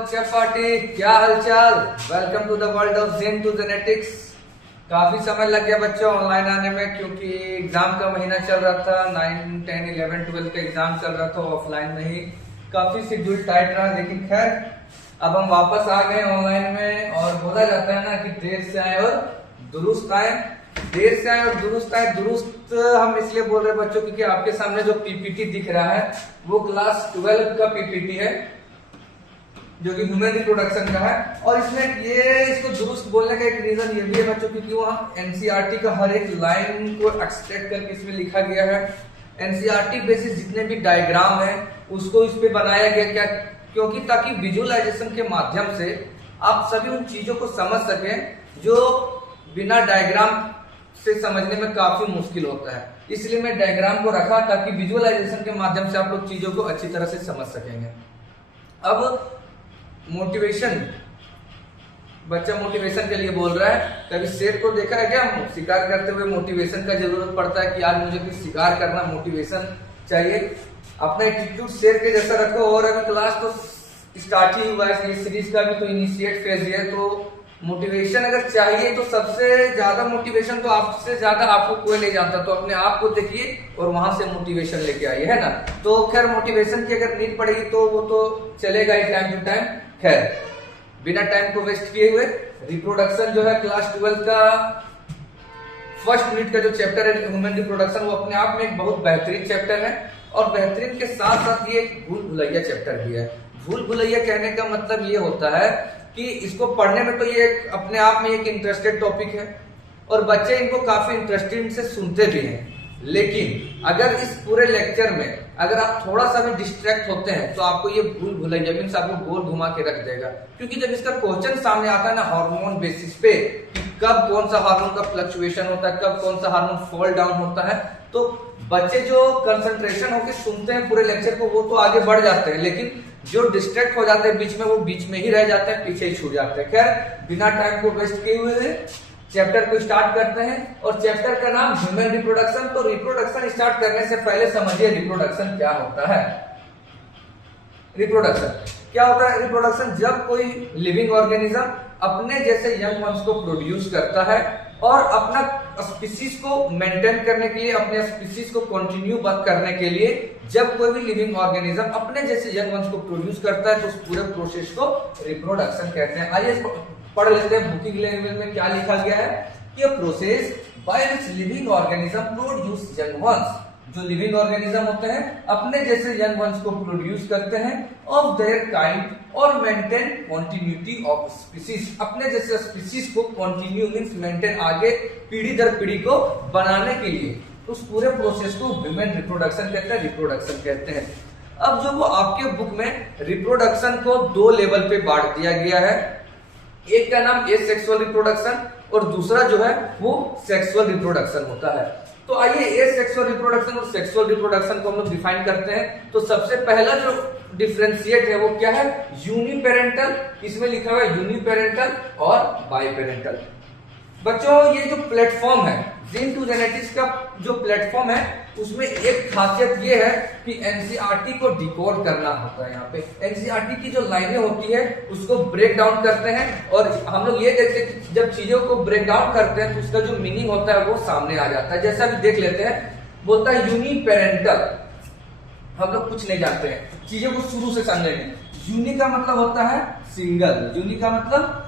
बच्चा पार्टी, क्या हालचाल। Welcome to the world of gen to genetics. काफी समय लग गया बच्चों ऑनलाइन आने में, क्योंकि एग्जाम का महीना चल रहा था। 9, 10, 11, 12 का एग्जाम चल रहा था ऑफलाइन में ही। काफी शेड्यूल टाइट रहा, लेकिन खैर अब हम वापस आ गए ऑनलाइन में। और बोला जाता है ना कि देर से आए और दुरुस्त आए। देर से आए और दुरुस्त आए। दुरुस्त हम इसलिए बोल रहे हैं बच्चों क्योंकि आपके सामने जो पीपीटी दिख रहा है वो क्लास 12 का पीपीटी है, जो कि ह्यूमन रिप्रोडक्शन का है। और इसमें इसको दुरुस्त बोलने का एक रीजन ये भी है बच्चों, क्योंकि वहाँ एनसीईआरटी का हर एक लाइन को एक्सट्रैक्ट करके इसमें लिखा गया है। एनसीईआरटी बेसिस जितने भी डायग्राम है उसको इस पे बनाया गया, क्या क्योंकि ताकि विजुअलाइजेशन के माध्यम से आप सभी उन चीजों को समझ सकें जो बिना डायग्राम से समझने में काफी मुश्किल होता है। इसलिए मैं डायग्राम को रखा ताकि विजुअलाइजेशन के माध्यम से आप लोग चीजों को अच्छी तरह से समझ सकेंगे। अब मोटिवेशन, बच्चा मोटिवेशन के लिए बोल रहा है। कभी शेर को देखा है क्या शिकार करते हुए? मोटिवेशन का जरूरत पड़ता है कि आज मुझे कुछ शिकार करना, मोटिवेशन चाहिए। अपना एटीट्यूड शेर के जैसा रखो। और अभी क्लास तो स्टार्ट ही हुआ है, ये सीरीज का भी तो इनिशिएट फेज है। तो मोटिवेशन अगर चाहिए तो सबसे ज्यादा मोटिवेशन तो आपसे ज्यादा आपको कोई नहीं जानता। तो अपने आप को देखिए और वहां से मोटिवेशन लेके आइए, है ना। तो खैर मोटिवेशन की अगर नीड पड़ेगी तो वो तो चलेगा ही टाइम टू टाइम। खैर बिना टाइम को वेस्ट किए हुए रिप्रोडक्शन जो है क्लास 12 का फर्स्ट यूनिट का जो चैप्टर है ह्यूमन रिप्रोडक्शन, वो अपने आप में एक बहुत बेहतरीन चैप्टर है। और बेहतरीन के साथ साथ ये एक भूल भुलैया चैप्टर भी है। भूल भुलैया कहने का मतलब ये होता है कि इसको पढ़ने में तो ये अपने आप में एक इंटरेस्टेड टॉपिक है और बच्चे इनको काफी इंटरेस्टिंग से सुनते भी हैं। लेकिन अगर इस पूरे लेक्चर में अगर आप थोड़ा सा भी डिस्ट्रैक्ट होते हैं तो आपको ये भूल भुलैया मींस आपको गोल घुमा के रख देगा। क्योंकि जब इसका क्वेश्चन सामने आता है ना हार्मोन बेसिस पे कि कब कौन सा हार्मोन का फ्लक्चुएशन होता है, कब कौन सा हार्मोन फॉल डाउन होता है, तो बच्चे जो कंसंट्रेशन होकर सुनते हैं पूरे लेक्चर को वो तो आगे बढ़ जाते हैं, लेकिन जो डिस्ट्रैक्ट हो जाते हैं बीच में वो बीच में ही रह जाते हैं, पीछे ही छूट जाते हैं। खैर बिना टाइम को वेस्ट किए हुए चैप्टर को स्टार्ट करते हैं। और चैप्टर का नाम ह्यूमन रिप्रोडक्शन। तो रिप्रोडक्शन स्टार्ट करने से पहले समझिए रिप्रोडक्शन क्या होता है। रिप्रोडक्शन क्या होता है? रिप्रोडक्शन जब कोई लिविंग ऑर्गेनिज्म अपने जैसे यंग वंस को प्रोड्यूस करता है और अपना स्पीसीज को मेंटेन करने के लिए, अपने स्पीसीज को कंटिन्यू करने के लिए जब कोई भी लिविंग ऑर्गेनिज्म अपने जैसे यंग वंस को प्रोड्यूस करता है तो उस पूरे प्रोसेस को रिप्रोडक्शन कहते हैं। आइए पढ़ लेते हैं बुकिंग लैंग्वेज में क्या लिखा गया है कि process by which living organism produce young ones. जो लिविंग ऑर्गेनिज्म होते हैं अपने जैसे यंग वंस को प्रोड्यूस करते हैं ऑफ देयर काइंड और मेंटेन कंटिन्यूटी ऑफ स्पीसीज। अपने जैसे स्पीसीज को कंटिन्यू मींस मेंटेन, आगे पीढ़ी दर पीढ़ी को बनाने के लिए उस पूरे प्रोसेस को ह्यूमन रिप्रोडक्शन कहते हैं, रिप्रोडक्शन कहते हैं। अब जो वो आपके बुक में रिप्रोडक्शन को 2 लेवल पे बांट दिया गया है। एक का नाम एसेक्सुअल रिप्रोडक्शन और दूसरा जो है वो सेक्सुअल रिप्रोडक्शन होता है। तो आइए एसेक्सुअल रिप्रोडक्शन और सेक्सुअल रिप्रोडक्शन को हम लोग डिफाइन करते हैं। तो सबसे पहला जो डिफरेंशिएट है वो क्या है? यूनिपेरेंटल। इसमें लिखा हुआ है यूनिपेरेंटल और बाइपेरेंटल। बच्चों ये जो प्लेटफॉर्म है जेन टू जेनेटिक्स का जो प्लेटफॉर्म है उसमें एक खासियत ये है कि एनसीईआरटी को डिकोड करना होता है। यहाँ पे एनसीईआरटी की जो लाइनें होती है उसको ब्रेक डाउन करते हैं और हम लोग ये देखते हैं कि जब चीजों को ब्रेक डाउन करते हैं तो उसका जो मीनिंग होता है वो सामने आ जाता है। जैसा भी देख लेते हैं, बोलता है यूनिपेरेंटल। हम लोग कुछ नहीं जानते हैं, चीजों को शुरू से समझेंगे। यूनि का मतलब होता है सिंगल, यूनि का मतलब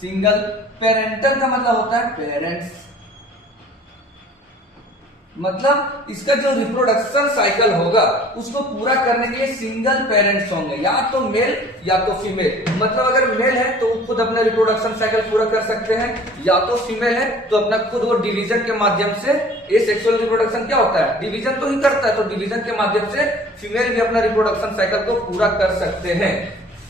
सिंगल। पेरेंटल का मतलब होता है पेरेंट्स। मतलब इसका जो रिप्रोडक्शन साइकिल होगा उसको पूरा करने के लिए सिंगल पेरेंट्स होंगे, या तो मेल या तो फीमेल। मतलब अगर मेल है तो वो खुद अपना रिप्रोडक्शन साइकिल पूरा कर सकते हैं, या तो फीमेल है तो अपना खुद वो डिवीजन के माध्यम से। ये सेक्सुअल रिप्रोडक्शन क्या होता है? डिवीजन तो ही करता है, तो डिवीजन के माध्यम से फीमेल भी अपना रिप्रोडक्शन साइकिल को पूरा कर सकते हैं।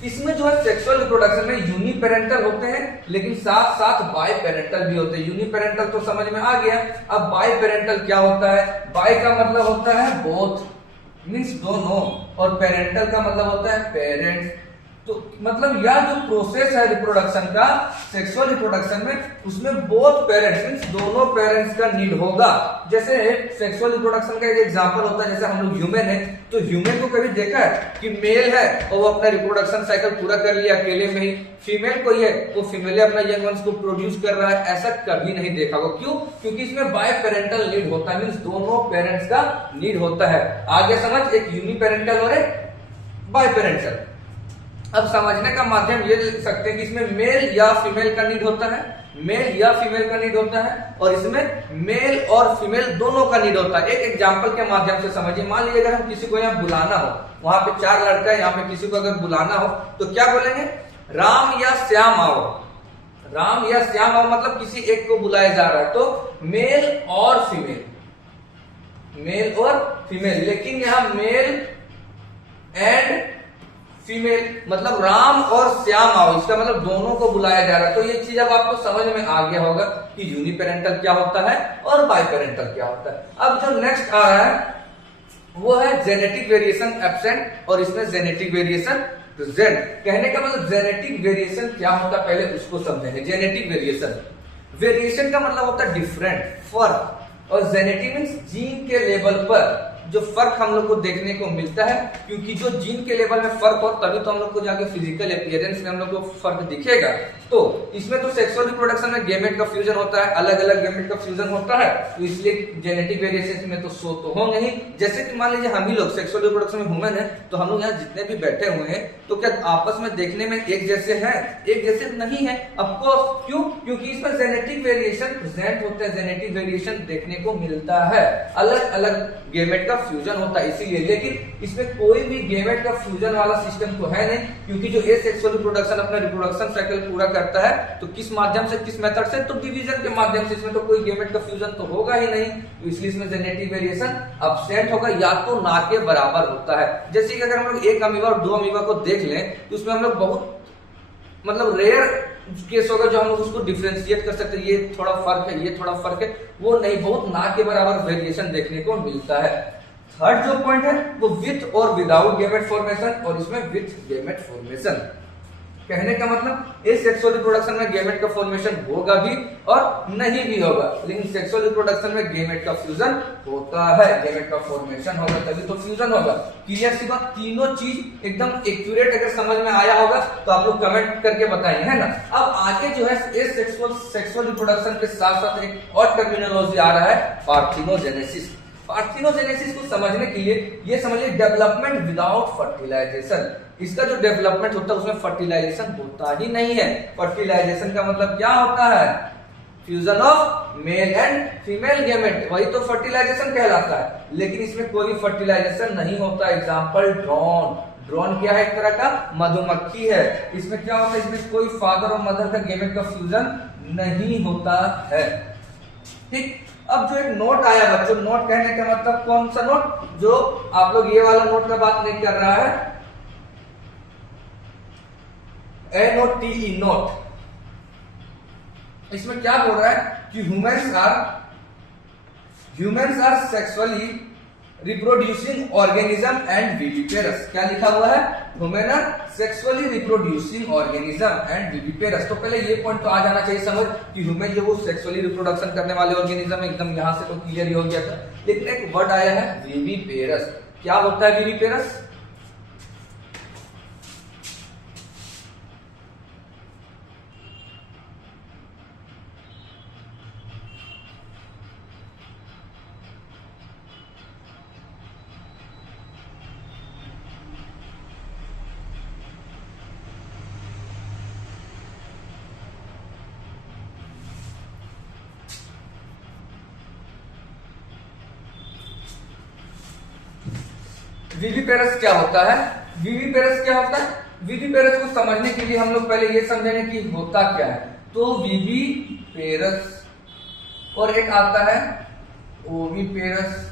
इसमें जो है सेक्सुअल रिप्रोडक्शन में यूनिपेरेंटल होते हैं लेकिन साथ साथ बाय पेरेंटल भी होते हैं। यूनिपेरेंटल तो समझ में आ गया। अब बाय पेरेंटल क्या होता है? बाय का मतलब होता है बोथ मींस दोनों, और पेरेंटल का मतलब होता है पेरेंट्स। तो मतलब यह जो प्रोसेस है रिप्रोडक्शन का, सेक्सुअल रिप्रोडक्शन में, उसमें बोथ पेरेंट्स मींस दोनों पेरेंट्स का नीड होगा। जैसे सेक्सुअल रिप्रोडक्शन का एक एग्जांपल होता है, जैसे हम लोग ह्यूमन है, तो ह्यूमन को कभी देखा है कि मेल है और वो अपना रिप्रोडक्शन साइकिल पूरा कर लिया अकेले में ही, फीमेल कोई है वो फीमेल अपना यंग वंस को प्रोड्यूस कर रहा है, ऐसा कभी नहीं देखा होगा। क्यों? क्योंकि इसमें बाय पेरेंटल नीड होता है, मींस दोनों पेरेंट्स का नीड होता है। आगे समझ, एक यूनिपेरेंटल और एक बाय पेरेंटल। अब समझने का माध्यम ये लिख सकते हैं कि इसमें मेल या फीमेल का नीड होता है, मेल या फीमेल का नीड होता है, और इसमें मेल और फीमेल दोनों का नीड होता है। एक एग्जांपल के माध्यम से समझिए। मान लीजिए अगर हम किसी को यहाँ बुलाना हो, वहां पे 4 लड़का है, यहाँ पे किसी को अगर बुलाना हो तो क्या बोलेंगे? राम या श्याम आओ। राम या श्याम आओ मतलब किसी एक को बुलाया जा रहा है, तो मेल और फीमेल, मेल और फीमेल। लेकिन यहाँ मेल एंड फीमेल मतलब राम और श्याम आओ, इसका मतलब दोनों को बुलाया जा रहा है। तो ये चीज अब आपको समझ में आ गया होगा कि यूनिपेरेंटल क्या होता है और बाइपेरेंटल क्या होता है। अब जो नेक्स्ट आ रहा है वो है जेनेटिक वेरिएशन एब्सेंट, और इसमें जेनेटिक वेरिएशन प्रेजेंट। कहने का मतलब जेनेटिक वेरिएशन क्या होता है पहले उसको समझेंगे। जेनेटिक वेरिएशन, वेरिएशन का मतलब होता है डिफरेंट, फर्क, और जेनेटिक मींस जीन के लेवल पर जो फर्क हम लोग को देखने को मिलता है, क्योंकि जो जीन के लेवल में फर्क हो तभी तो हम लोग को जाके फिजिकल अपीयरेंस में हम लोग को फर्क दिखेगा। तो इसमें तो सेक्सुअल रिप्रोडक्शन में गेमेट का फ्यूजन होता है, अलग अलग गेमेट का फ्यूजन होता है, तो इसलिए जेनेटिक वेरिएशन में तो शो तो होंगे ही। जैसे कि मान लीजिए हम ही लोग सेक्सुअल रिप्रोडक्शन में ह्यूमन है, तो हम लोग यहाँ जितने भी बैठे हुए हैं तो क्या आपस में देखने में एक जैसे हैं? एक जैसे नहीं है, ऑफकोर्स। क्यों? क्योंकि इसमें जेनेटिक वेरिएशन प्रेजेंट होते हैं, जेनेटिक वेरिएशन देखने को मिलता है, अलग अलग गेमेट का फ्यूजन होता है इसीलिए। लेकिन इसमें कोई भी गेमेट का फ्यूजन वाला सिस्टम तो है नहीं, क्योंकि जो एसेक्सुअल रिप्रोडक्शन अपना रिप्रोडक्शन साइकिल पूरा करता है तो किस माध्यम से, किस मेथड से? तो डिवीजन के माध्यम से। इसमें तो कोई गेमेट का फ्यूजन तो होगा ही नहीं, तो इसलिए इसमें जेनेटिक वेरिएशन एब्सेंट होगा, या तो ना के बराबर होता है। जैसे कि अगर हम लोग एक अमीबा और 2 अमीबा को देख लें तो उसमें हम लोग बहुत मतलब रेयर केस होगा जो हम लोग उसको डिफरेंशिएट कर सकते हैं, ये थोड़ा फर्क है, ये थोड़ा फर्क है, वो नहीं, बहुत ना के बराबर वेरिएशन देखने को मिलता है। थर्ड जो पॉइंट है वो विथ और विदाउट गेमेट फॉर्मेशन, और इसमें विथ गेमेट फॉर्मेशन। कहने का मतलब इस सेक्सुअल रिप्रोडक्शन में गेमेट का फॉर्मेशन होगा भी और नहीं भी होगा, लेकिन सेक्सुअल रिप्रोडक्शन में गेमेट का फ्यूजन होता है, गेमेट का फॉर्मेशन होगा तभी तो फ्यूजन होगा। क्लियर सी बात? तीनों चीज एकदम एक्यूरेट अगर समझ में आया होगा तो आप लोग कमेंट करके बताएंगे, है ना। अब आगे जो है इस सेक्सुअल रिप्रोडक्शन के साथ साथ एक और टर्मिनोलॉजी आ रहा है, पार्थिनोजेनेसिस। पार्थिनोजेनेसिस को समझने के लिए ये समझिए डेवलपमेंट विदाउट फर्टिलाइजेशन। इसका जो डेवलपमेंट होता है उसमें फर्टिलाइजेशन होता ही नहीं है। फर्टिलाइजेशन का मतलब क्या होता है? Fusion of male and female gamete, वही तो फर्टिलाइजेशन कहलाता है। लेकिन इसमें कोई फर्टिलाइजेशन नहीं होता। Example drone. ड्रोन क्या है? एक तरह का मधुमक्खी है। इसमें क्या होता है? इसमें कोई फादर और मदर का गेमेट का फ्यूजन नहीं होता है। ठीक। अब जो एक नोट आया बच्चों, नोट कहने का मतलब कौन सा नोट? जो आप लोग ये वाला नोट का बात नहीं कर रहा है, NOTE नोट। इसमें क्या बोल रहा है कि humans are sexually reproducing organism and viviparous. क्या लिखा हुआ है? Human are sexually reproducing organism and viviparous. तो पहले ये पॉइंट तो आ जाना चाहिए समझ कि ह्यूमन जो वो सेक्सुअली रिप्रोडक्शन करने वाले ऑर्गेनिज्म, एकदम यहां से तो क्लियर ही हो गया था। लेकिन एक वर्ड आया है विविपेरस। क्या होता है विविपेरस? विविपेरस क्या होता है? विविपेरस क्या होता है? विविपेरस को समझने के लिए हम लोग पहले ये समझेंगे कि होता क्या है। तो विविपेरस और एक आता है ओविपेरस।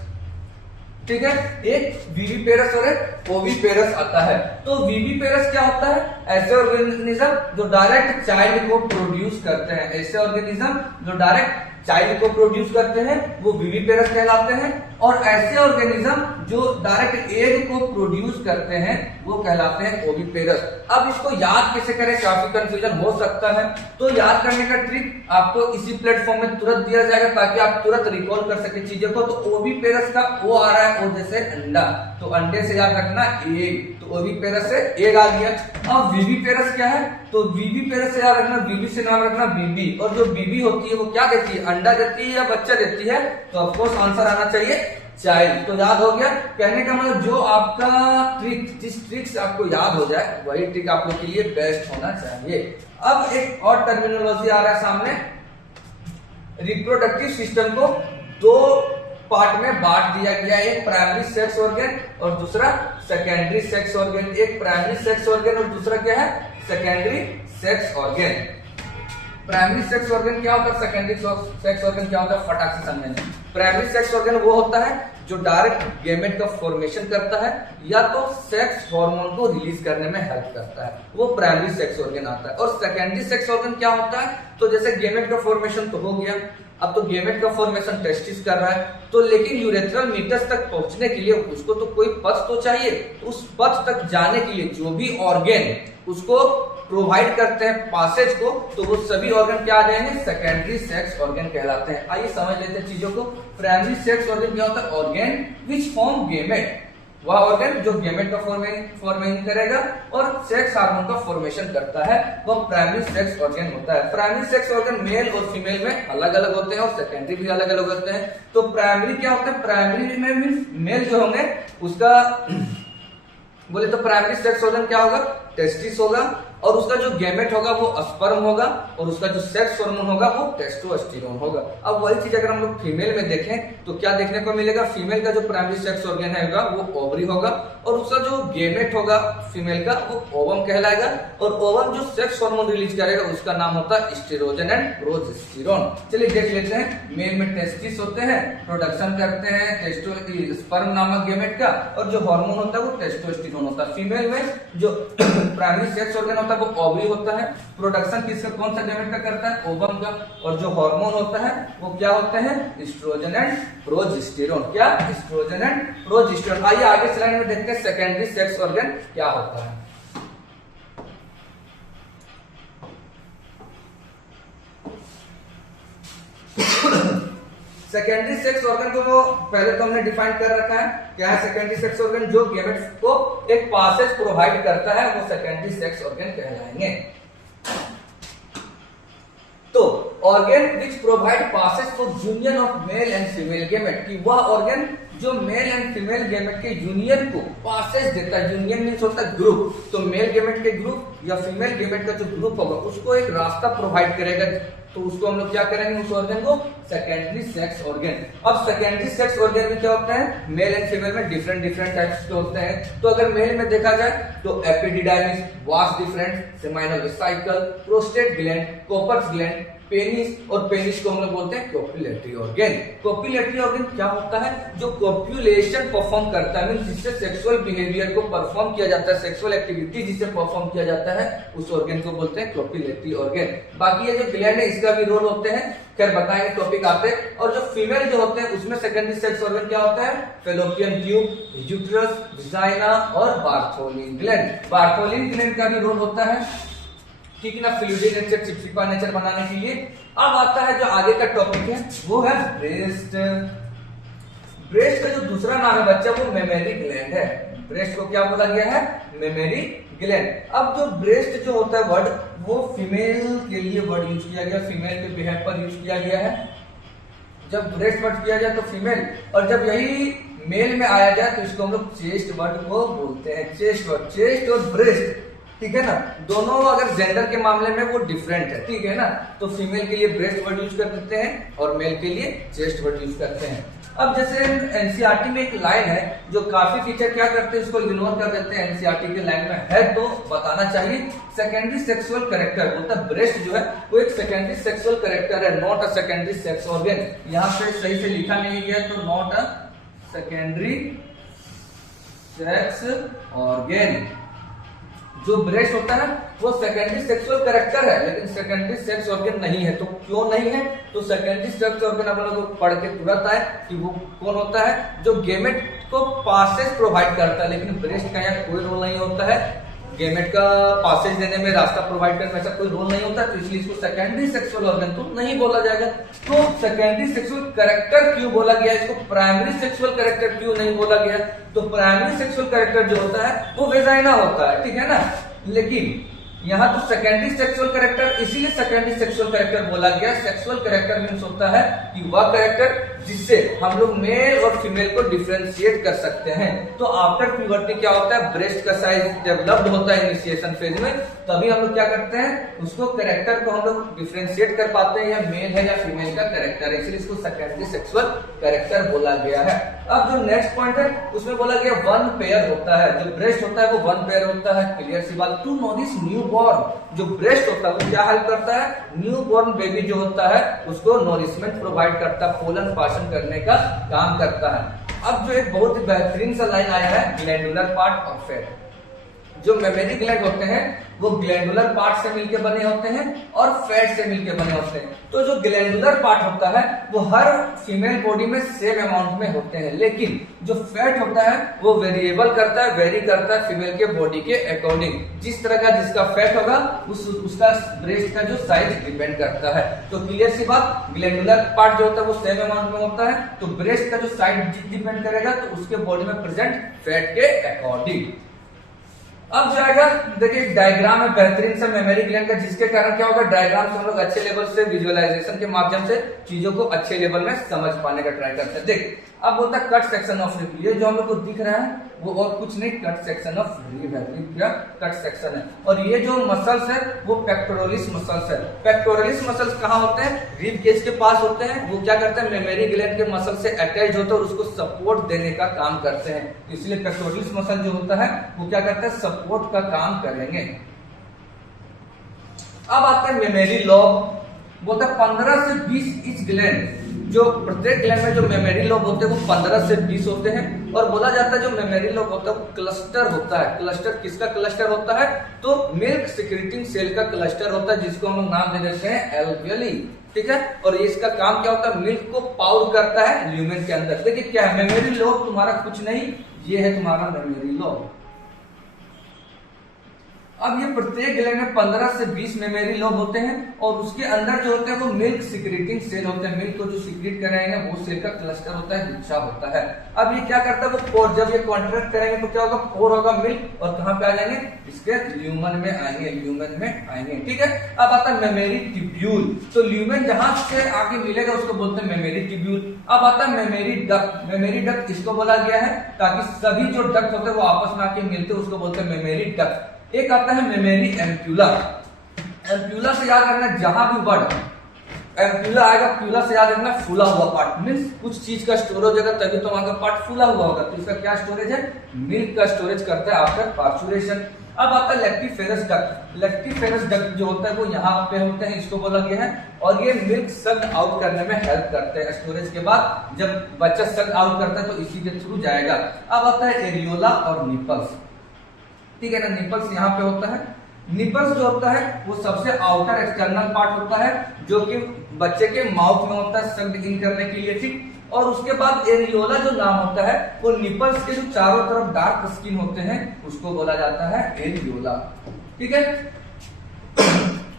ठीक है, एक विविपेरस और एक ओविपेरस आता है। तो विविपेरस क्या होता है? ऐसे ऑर्गेनिज्म जो डायरेक्ट चाइल्ड को प्रोड्यूस करते हैं, ऐसे ऑर्गेनिज्म जो डायरेक्ट चाइल्ड को प्रोड्यूस करते हैं वो विविपेरस कहलाते हैं, और ऐसे ऑर्गेनिज्म जो डायरेक्ट एग को प्रोड्यूस करते हैं वो कहलाते हैं ओविपेरस। अब इसको याद कैसे करें, काफी कंफ्यूजन हो सकता है, तो याद करने का ट्रिक आपको इसी प्लेटफॉर्म में तुरंत दिया जाएगा ताकि आप तुरंत रिकॉल कर सके चीजों को। तो ओविपेरस का ओ आ रहा है, ओ जैसे अंडा, तो अंडे से याद रखना एग, तो ओविपेरस से एग आ गया। अब विविपेरस क्या है, तो विविपेरस से याद रखना, विवि से नाम रखना बीबी, और जो बीबी होती है वो क्या देती है, अंडा देती है या बच्चा देती है, तो ऑफकोर्स आंसर आना चाहिए चाइल्ड। तो याद हो गया, कहने का मतलब जो आपका ट्रिक, जिस ट्रिक से आपको याद हो जाए वही ट्रिक आप लोग के लिए बेस्ट होना चाहिए। अब एक और टर्मिनोलॉजी आ रहा है सामने, रिप्रोडक्टिव सिस्टम को दो पार्ट में बांट दिया गया, एक प्राइमरी सेक्स ऑर्गन और दूसरा सेकेंडरी सेक्स ऑर्गन। एक प्राइमरी सेक्स ऑर्गन और दूसरा क्या है, secondary sex organ. Primary sex organ क्या होता है, सेकेंडरी सेक्स ऑर्गन क्या होता है, फटाक से समझेंगे। प्राइमरी सेक्स ऑर्गन वो होता है जो डायरेक्ट गेमेट का फॉर्मेशन करता है या तो सेक्स हार्मोन को रिलीज करने में हेल्प करता है, वो प्राइमरी सेक्स ऑर्गन आता है। और सेकेंडरी सेक्स ऑर्गन क्या होता है, तो जैसे गेमेट का फॉर्मेशन तो हो गया, अब तो गेमेट का फॉर्मेशन टेस्टिस कर रहा है, तो लेकिन यूरेथ्रल मीटस तक पहुंचने के लिए उसको तो कोई पथ तो चाहिए, तो उस पथ तक जाने के लिए जो भी ऑर्गन उसको प्रोवाइड करते हैं पासेज को, तो वो सभी ऑर्गन क्या आ जाएंगे, सेकेंडरी सेक्स ऑर्गन कहलाते हैं। आइए समझ लेते हैं चीजों को। प्राइमरी सेक्स ऑर्गन क्या होता है, ऑर्गन विच फॉर्म गेमेट, वह ऑर्गन जो गेमेट का फॉर्मेशन करेगा और सेक्स हार्मोन का फॉर्मेशन करता है, वह प्राइमरी सेक्स ऑर्गन होता है। प्राइमरी सेक्स ऑर्गन मेल और फीमेल में अलग अलग होते हैं और सेकेंडरी भी अलग अलग होते हैं। तो प्राइमरी क्या होता है, प्राइमरी में मींस मेल जो होंगे उसका बोले तो प्राइमरी सेक्स ऑर्गन क्या होगा, टेस्टिस होगा, और उसका जो गेमेट होगा वो स्पर्म होगा, और उसका जो सेक्स हार्मोन होगा वो टेस्टोस्टेरोन होगा। अब वही चीज अगर हम लोग फीमेल में देखें तो क्या देखने को मिलेगा, फीमेल का जो प्राइमरी सेक्स ऑर्गन होगा वो ओवरी होगा, और उसका जो गेमेट होगा फीमेल का वो ओवम कहलाएगा, और ओवम जो सेक्स हार्मोन रिलीज करेगा उसका नाम होता है एस्ट्रोजन एंड प्रोजेस्टेरोन। चलिए देख लेते हैं। मेल में टेस्टिस होते हैं, प्रोडक्शन करते हैं स्पर्म नामक गेमेट का, और जो हार्मोन होता है वो टेस्टोस्टेरोन होता है। फीमेल में जो प्राइमरी सेक्स ऑर्गन होता है वो ओवरी होता है, प्रोडक्शन किसका, कौन सा गेमेट का करता है, ओवम का, और जो हार्मोन होता है वो क्या होते हैं, एस्ट्रोजन एंड प्रोजेस्टेरोन। क्या, एस्ट्रोजन एंड प्रोजेस्टेरोन। आइए आगे स्लाइड में देखते हैं सेकेंडरी सेक्स ऑर्गन क्या होता है। सेकेंडरी सेक्स ऑर्गन को वो पहले तो हमने डिफाइन कर रखा है, क्या है सेकेंडरी सेक्स ऑर्गन, जो गेमेट्स को एक पासेज प्रोवाइड करता है वो सेकेंडरी सेक्स ऑर्गन कहलाएंगे। तो organ which provide passage for union of male and female gamete, की वह ऑर्गन जो मेल एंड फीमेल गेमेट के यूनियन को पासेज देता है। यूनियन मींस होता है ग्रुप, तो मेल गेमेट के ग्रुप या फीमेल गेमेट का जो ग्रुप होगा उसको एक रास्ता प्रोवाइड करेगा, तो उसको हम लोग क्या करेंगे, उस ऑर्गन को सेकेंडरी सेक्स ऑर्गन। अब सेकेंडरी सेक्स ऑर्गन में क्या होता है, मेल एंड फीमेल में डिफरेंट डिफरेंट टाइप्स के होते हैं। तो अगर मेल में देखा जाए तो epididymis, vas deferens, seminal vesicle, prostate gland, Cowper's gland, penis, और पेनिस को हम लोग बोलते हैं कोपुलेटरी ऑर्गन। कोपुलेटरी ऑर्गन क्या होता है, जो कोपुलेशन परफॉर्म करता है, मींस जिससे सेक्सुअल बिहेवियर को परफॉर्म किया जाता है, सेक्सुअल एक्टिविटी जिसे परफॉर्म किया जाता है उस ऑर्गन को बोलते हैं कोपुलेटरी ऑर्गन। बाकी ये जो ग्लैंड है इसका भी रोल होते हैं, खैर बताएंगे टॉपिक आते हैं। और जो फीमेल जो होते हैं उसमें सेकेंडरी सेक्स ऑर्गन क्या होता है, फेलोपियन ट्यूब, यूट्रस, विजाइना और बार्थोलिन ग्लैंड। बार्थोलिन ग्लैंड का भी रोल होता है, ठीक है ना, फ्लूइडी नेचर, चिपचिपा नेचर बनाने के लिए। अब आता है जो आगे का टॉपिक है वो है ब्रेस्ट। ब्रेस्ट का जो दूसरा नाम है बच्चा वो मेमरी ग्लैंड है। ब्रेस्ट को क्या बोला गया है, मेमरी ग्लैंड। अब जो ब्रेस्ट जो होता है वर्ड वो फीमेल के लिए वर्ड यूज किया गया, फीमेल के बिहेव पर यूज किया गया है। जब ब्रेस्ट वर्ड किया जाए तो फीमेल, और जब यही मेल में आया जाए तो इसको हम लोग चेस्ट वर्ड को बोलते हैं। चेस्ट वर्ड, चेस्ट और ब्रेस्ट, ठीक है ना, दोनों अगर जेंडर के मामले में वो डिफरेंट है, ठीक है ना, तो फीमेल के लिए ब्रेस्ट वर्ड यूज कर देते हैं और मेल के लिए चेस्ट वर्ड यूज करते हैं। अब जैसे एनसीईआरटी में एक लाइन है जो काफी टीचर क्या करते हैं, इसको इग्नोर कर देते हैं, एनसीईआरटी के लाइन में है तो बताना चाहिए। सेकेंडरी सेक्सुअल कैरेक्टर बोलता है ब्रेस्ट जो है वो एक सेकेंडरी सेक्सुअल कैरेक्टर है, not a secondary sex organ. यहाँ पे सही से लिखा नहीं गया तो not a secondary sex organ. जो ब्रेस्ट होता है वो सेकेंडरी सेक्सुअल कैरेक्टर है, लेकिन सेकेंडरी सेक्स ऑर्गन नहीं है। तो क्यों नहीं है? तो सेकेंडरी सेक्स ऑर्गन अपन लोग पढ़ के तुरंत आए कि वो कौन होता है, जो गेमेट को पासेज प्रोवाइड करता है, लेकिन ब्रेस्ट का यहाँ कोई रोल नहीं होता है। गेमेट का पासेज देने में, रास्ता प्रोवाइड करने में ऐसा कोई रोल नहीं होता, तो इसलिए इसको सेकेंडरी सेक्सुअल ऑर्गन तो नहीं बोला जाएगा। तो सेकेंडरी सेक्सुअल कैरेक्टर क्यों बोला गया, इसको प्राइमरी सेक्सुअल कैरेक्टर क्यों नहीं बोला गया? तो प्राइमरी सेक्सुअल कैरेक्टर जो होता है वो वेजाइना होता है, ठीक है ना। लेकिन यहाँ तो सेकेंडरी सेक्सुअल कैरेक्टर, इसीलिए सेकेंडरी सेक्सुअल कैरेक्टर बोला गया। सेक्सुअल कैरेक्टर मीन्स होता है कि वह कैरेक्टर जिससे हम लोग मेल और फीमेल को डिफरेंशिएट कर सकते हैं। तो आफ्टर प्यूबर्टी क्या होता है, ब्रेस्ट का साइज डेवलप्ड होता है इनिशिएशन फेज में, तभी हम लोग क्या करते हैं, उसको कैरेक्टर को हम लोग डिफरेंशिएट कर पाते हैं, या मेल है या फीमेल का कैरेक्टर है, इसलिए इसको सेकेंडरी सेक्सुअल कैरेक्टर बोला गया है। अब जो नेक्स्ट पॉइंट है उसमें बोला गया वन पेयर होता है, जो ब्रेस्ट होता है वो वन पेयर होता है। क्लियर सी बात। To know this new born, जो ब्रेस्ट होता है वो क्या हेल्प करता है, न्यू बॉर्न बेबी जो होता है उसको नोरिशमेंट प्रोवाइड करता है, पोलन पाचन करने का काम करता है। अब जो एक बहुत ही बेहतरीन सा लाइन आया है, ग्लैंडुलर पार्ट ऑफ फैट। जो मेमेरी ग्लैंड होते हैं वो ग्लैंडुलर पार्ट से मिलकर बने होते हैं और फैट से मिलकर बने होते हैं। तो जो ग्लैंडुलर पार्ट होता है वो हर फीमेल बॉडी में सेम अमाउंट में होते हैं, लेकिन जो फैट होता है वो वेरिएबल करता है, वेरी करता है फीमेल के बॉडी के अकॉर्डिंग। जिस तरह का जिसका फैट होगा उसका ब्रेस्ट का जो साइज डिपेंड करता है। तो क्लियर सी बात, ग्लैंडुलर पार्ट जो होता है वो सेम अमाउंट में होता है, तो ब्रेस्ट का जो साइज डिपेंड करेगा तो उसके बॉडी में प्रेजेंट फैट के अकॉर्डिंग। अब जो आएगा देखिए डायग्राम है बेहतरीन सा मेमोरी ग्लैंड का, जिसके कारण क्या होगा, डायग्राम से हम लोग अच्छे लेवल से विजुअलाइजेशन के माध्यम से चीजों को अच्छे लेवल में समझ पाने का ट्राई करते हैं। देख अब होता है कट सेक्शन ऑफ रिब, ये जो हम लोग को दिख रहा है वो और कुछ नहीं, कट सेक्शन ऑफ रिब है, रिब का कट सेक्शन है। और ये जो मसल्स है वो पेक्टोरलिस मसल्स है। पेक्टोरलिस मसल्स कहाँ होते हैं, रिब केज के पास होते हैं। वो क्या करते हैं, मेमोरी ग्लैंड के मसल से अटैच होते हैं और उसको सपोर्ट देने का काम करते हैं, इसलिए पेक्टोरलिस मसल जो होता है वो क्या करता है, सपोर्ट का काम करेंगे। अब आते हैं मेमोरी लॉब, बोलता है 15 से 20 इंच ग्लैंड, जो प्रत्येक ग्लैंड में जो मेमोरी लोब होते हैं वो 15 से 20 होते हैं। और बोला जाता है जो मेमोरी लोब होता है वो क्लस्टर होता है। क्लस्टर किसका क्लस्टर होता है, तो मिल्क सिक्रेटिंग सेल का क्लस्टर होता है, जिसको हम नाम दे देते हैं एल्वियोली, ठीक है। और इसका काम क्या होता है, मिल्क को पाउर करता है ल्यूमेन के अंदर। देखिए क्या है, मेमोरी लोब तुम्हारा कुछ नहीं, ये है तुम्हारा मेमोरी लोब। अब ये प्रत्येक ग्लैंड में 15 से 20 मेमोरी लोब होते हैं और उसके अंदर जो होते हैं वो मिल्क सिक्रेटिंग सेल होते हैं। मिल्क को जो सिक्रेट कराएंगे वो सेल का क्लस्टर होता है, गुच्छा होता है। अब ये क्या करता है, वो पोर, जब ये कॉन्ट्रैक्ट करेंगे तो क्या होगा, पोर होगा मिल्क, और कहां पे आ जाएंगे, इसके ल्यूमेन में आएंगे, ल्यूमेन में आएंगे, ठीक है। अब आता है मेमोरी ट्यूब्यूल, तो ल्यूमेन जहां से आगे मिलेगा उसको बोलते हैं मेमोरी ट्यूब्यूल। अब आता है मेमोरी डक्ट। मेमोरी डक्ट इसको बोला गया है ताकि सभी जो डक्ट होते हैं वो आपस में आके मिलते हैं, उसको बोलते हैं मेमोरी डक्ट। एक आता है मेमोरी एम्प्यूला। एम्प्यूला से याद रखना, जहां भी वर्ड एम्प्यूला आएगा, प्यूला से याद रखना फूला हुआ पार्ट, मीन्स कुछ चीज का स्टोरेज होगा तभी तो वहां का पार्ट फूला हुआ होगा। तो इसका क्या स्टोरेज है, मिल्क का स्टोरेज करता है आफ्टर पार्चुरेशन। अब आता है लैक्टिफेरस डक्ट। लैक्टिफेरस डक्ट जो होता है वो यहाँ पे होते हैं, इसको बोला गया है, और ये मिल्क सक आउट करने में हेल्प करते हैं। स्टोरेज के बाद जब बच्चा सक आउट करता है तो इसी के थ्रू जाएगा। अब आता है एरियोला और निपल्स, ठीक है ना। निपल्स यहाँ पे होता है। निपल्स जो होता है वो सबसे आउटर एक्सटर्नल पार्ट होता है, जो कि बच्चे के माउथ में होता है सक इन करने के लिए, ठीक। और उसके बाद एरियोला जो नाम होता है वो निपल्स के जो चारों तरफ डार्क स्किन होते हैं उसको बोला जाता है एरियोला, ठीक है।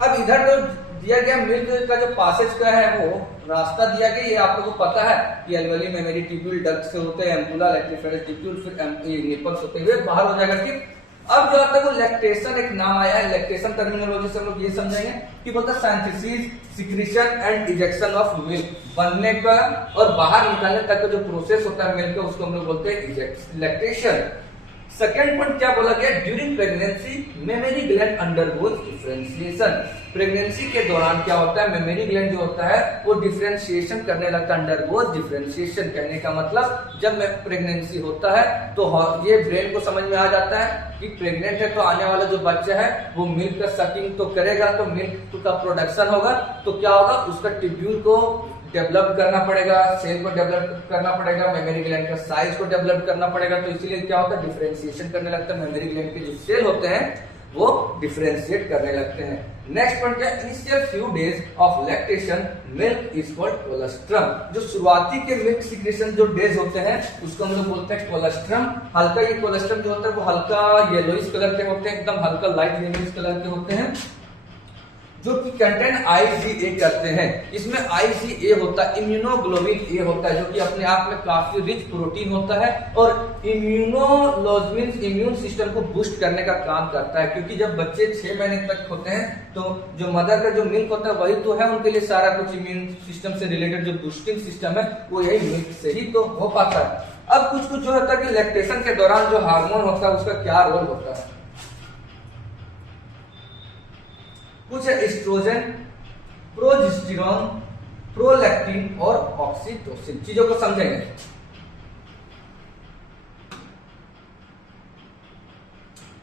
अब इधर तो दिया गया मिल्क का जो पासेज का है वो रास्ता दिया गया, ये आप लोगों को पता है कि एल्वियोली मेमोरी ट्यूब्यूल डक्ट से होते हैं, एम्पुला लैक्टिफेरस ट्यूब्यूल, फिर निपल्स होते हुए बाहर हो जाएगा, ठीक। अब जो आता है वो लैक्टेशन, एक नाम आया है लैक्टेशन, टर्मिनोलॉजी से हम लोग ये समझेंगे कि बोलता है synthesis, secretion and ejection of milk, बनने का और बाहर निकालने तक का जो प्रोसेस होता है मिल्क का उसको हम लोग बोलते हैं लैक्टेशन। सेकेंड पॉइंट क्या बोला गया, during pregnancy memory gland undergoes differentiation. Pregnancy के दौरान क्या होता है, मेमोरी ग्लैंड जो होता है वो डिफरेंशिएशन करने लगता है, अंडरगोज डिफरेंशिएशन। कहने का मतलब जब प्रेगनेंसी होता है तो ये ब्रेन को समझ में आ जाता है कि प्रेग्नेंट है तो आने वाला जो बच्चा है वो मिल्क का सकिंग तो करेगा, तो मिल्क का प्रोडक्शन होगा, तो क्या होगा, उसका ट्यूब्यूल को डेवलप करना पड़ेगा, सेल को डेवलप करना पड़ेगा, मेमोरी ग्लैंड का साइज को डेवलप करना पड़ेगा। तो इसीलिए क्या होता है, डिफरेंशिएशन करने लगता है। मेमोरी ग्लैंड के जो सेल होते हैं वो डिफरेंशिएट करने लगते हैं। नेक्स्ट पॉइंट क्या, initial few days of lactation milk is called colostrum. जो शुरुआती के मिल्क सिक्रेशन जो डेज होते हैं उसको हम लोग बोलते हैं कोलेस्ट्रम। हल्का ये कोलेस्ट्रम जो होता है वो हल्का येलोइश कलर के होते हैं, एकदम हल्का लाइट येलोइश कलर के होते हैं, जो कि कंटेन IgA करते हैं। इसमें IgA होता है, इम्यूनोग्लोबिन ए होता है, जो कि अपने आप में काफी रिच प्रोटीन होता है और इम्यूनोग्लोबिन इम्यून सिस्टम को बूस्ट करने का काम करता है। क्योंकि जब बच्चे 6 महीने तक होते हैं तो जो मदर का जो मिल्क होता है वही तो है उनके लिए सारा कुछ इम्यून सिस्टम से रिलेटेड जो बूस्टिंग सिस्टम है वो यही मिल्क से ही तो हो पाता है। अब कुछ कुछ जो होता है कि लैक्टेशन के दौरान जो हार्मोन होता है उसका क्या रोल होता है। कुछ है एस्ट्रोजन, प्रोजेस्टेरोन, प्रोलैक्टिन और ऑक्सीटोसिन। चीजों को समझेंगे।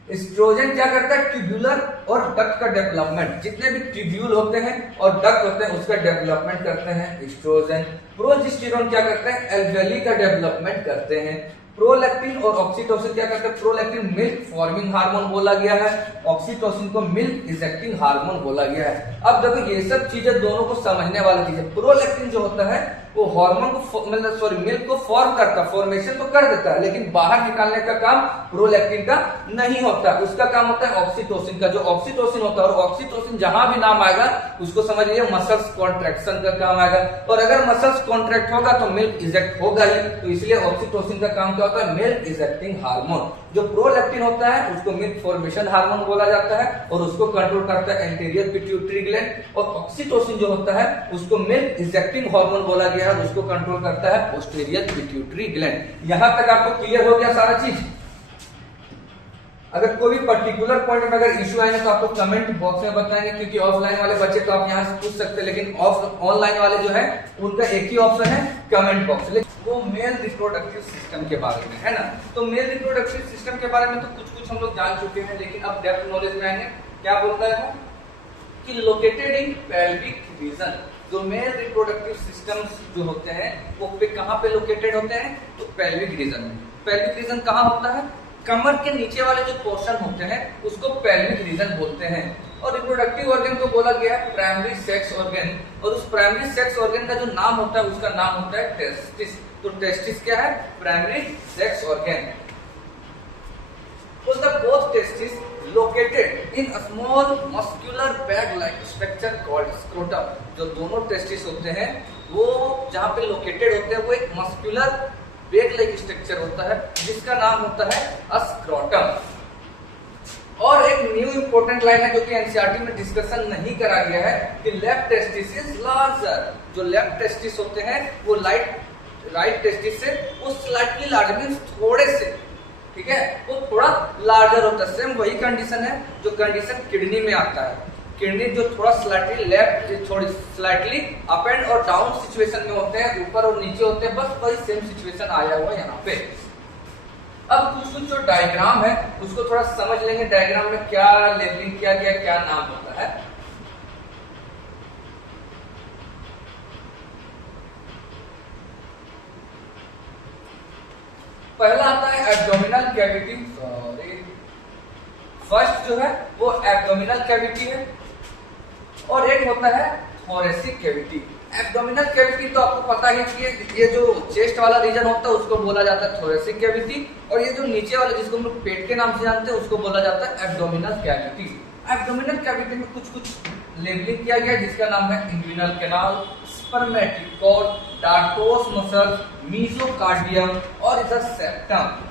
एस्ट्रोजन क्या करता है, ट्यूब्यूलर और डक्ट का डेवलपमेंट, जितने भी ट्यूब्यूल होते हैं और डक्ट होते हैं उसका डेवलपमेंट करते हैं एस्ट्रोजन। प्रोजेस्टेरोन क्या करते हैं, एल्वेली का डेवलपमेंट करते हैं। प्रोलैक्टिन और ऑक्सीटोसिन क्या करते हैं, प्रोलैक्टिन मिल्क फॉर्मिंग हार्मोन बोला गया है, ऑक्सीटोसिन को मिल्क इजेक्टिंग हार्मोन बोला गया है। अब देखो ये सब चीजें दोनों को समझने वाली चीज है। प्रोलैक्टिन जो होता है वो हार्मोन को मतलब सॉरी मिल्क को फॉर्म करता है, फॉर्मेशन तो कर देता है, लेकिन बाहर निकालने का काम प्रोलैक्टिन का नहीं होता। उसका काम होता है ऑक्सीटोसिन का। जो ऑक्सीटोसिन होता है और ऑक्सीटोसिन जहां भी नाम आएगा उसको समझ लीजिए मसल्स कॉन्ट्रैक्शन का काम आएगा, और अगर मसल्स कॉन्ट्रैक्ट होगा तो मिल्क इजेक्ट होगा ही, तो इसलिए ऑक्सीटोसिन का काम क्या होता है, मिल्क इजेक्टिंग हार्मोन। जो प्रोलैक्टिन होता है उसको मिल्क फॉर्मेशन हार्मोन बोला जाता है और उसको कंट्रोल करता है एंटीरियर पिट्यूटरी ग्लैंड, और ऑक्सीटोसिन जो होता है उसको मिल्क इजेक्टिंग हार्मोन बोला गया है, उसको कंट्रोल करता है पोस्टीरियर पिट्यूटरी ग्लैंड। यहां तक आपको क्लियर हो गया सारा चीज। अगर कोई भी पर्टिकुलर पॉइंट में अगर इश्यू आएगा तो आपको कमेंट बॉक्स में बताएंगे, क्योंकि ऑफलाइन वाले बच्चे तो आप यहाँ से पूछ सकते हैं, लेकिन ऑनलाइन वाले जो है उनका एक ही ऑप्शन है कमेंट बॉक्स। वो मेल रिप्रोडक्टिव सिस्टम के बारे में है ना। तो मेल रिप्रोडक्टिव सिस्टम के बारे में तो कुछ कुछ हम लोग जान चुके हैं, लेकिन अब डेप्थ नॉलेज में आएंगे। क्या बोलता है कि लोकेटेड इन पेल्विक रीजन। जो मेल रिप्रोडक्टिव सिस्टम्स जो होते हैं वो कहाँ पे लोकेटेड होते हैं, तो पेल्विक रीजन में। पेल्विक रीजन कहाँ होता है, कमर के नीचे वाले जो पोर्शन होते हैं उसको पेल्विक रीजन बोलते हैं। और रिप्रोडक्टिव ऑर्गन को बोला गया है प्राइमरी सेक्स ऑर्गन, और उस प्राइमरी सेक्स ऑर्गन का जो नाम होता है उसका नाम होता है टेस्टिस। तो टेस्टिस क्या है, primary sex organ. Both testis located in a small muscular bag like structure called scrotum. जो दोनों टेस्टिस होते हैं वो जहां पे लोकेटेड होते हैं वो एक मस्कुलर बैग लाइक स्ट्रक्चर होता है जिसका नाम होता है स्क्रोटम। और एक न्यू इंपॉर्टेंट लाइन है जो कि एनसीईआरटी में डिस्कशन नहीं करा गया है कि लेफ्ट टेस्टिस इज लार्जर। जो लेफ्ट टेस्टिस होते हैं वो राइट टेस्टिस से वो स्लाइटली लार्जर मींस थोड़े से, ठीक है, वो थोड़ा लार्जर होता है। सेम वही कंडीशन है जो कंडीशन किडनी में आता है। किडनी जो थोड़ा स्लाइटली लेफ्ट थोड़ी स्लाइटली अप एंड और डाउन सिचुएशन में होते हैं, ऊपर और नीचे होते हैं, बस वही सेम सिचुएशन आया हुआ है यहाँ पे। अब कुछ कुछ जो डायग्राम है उसको थोड़ा समझ लेंगे। डायग्राम में क्या लेबलिंग किया गया, क्या नाम होता है। पहला आता है एब्डोमिनल कैविटी। सॉरी, फर्स्ट जो है वो एब्डोमिनल कैविटी है और एक होता है थोरेसिक कैविटी। एब्डोमिनल कैविटी तो आपको पता है कि ये जो चेस्ट वाला रीजन होता है उसको बोला जाता है थोरेसिक कैविटी, और ये जो नीचे वाला जिसको हम लोग पेट के नाम से जानते हैं उसको बोला जाता है एब्डोमिनल कैविटी। एब्डोमिनल कैविटी में कुछ कुछ लेबलिंग किया गया जिसका नाम है inguinal canal, spermatic cord, dartos muscle, mesocardium और इधर सेप्टम।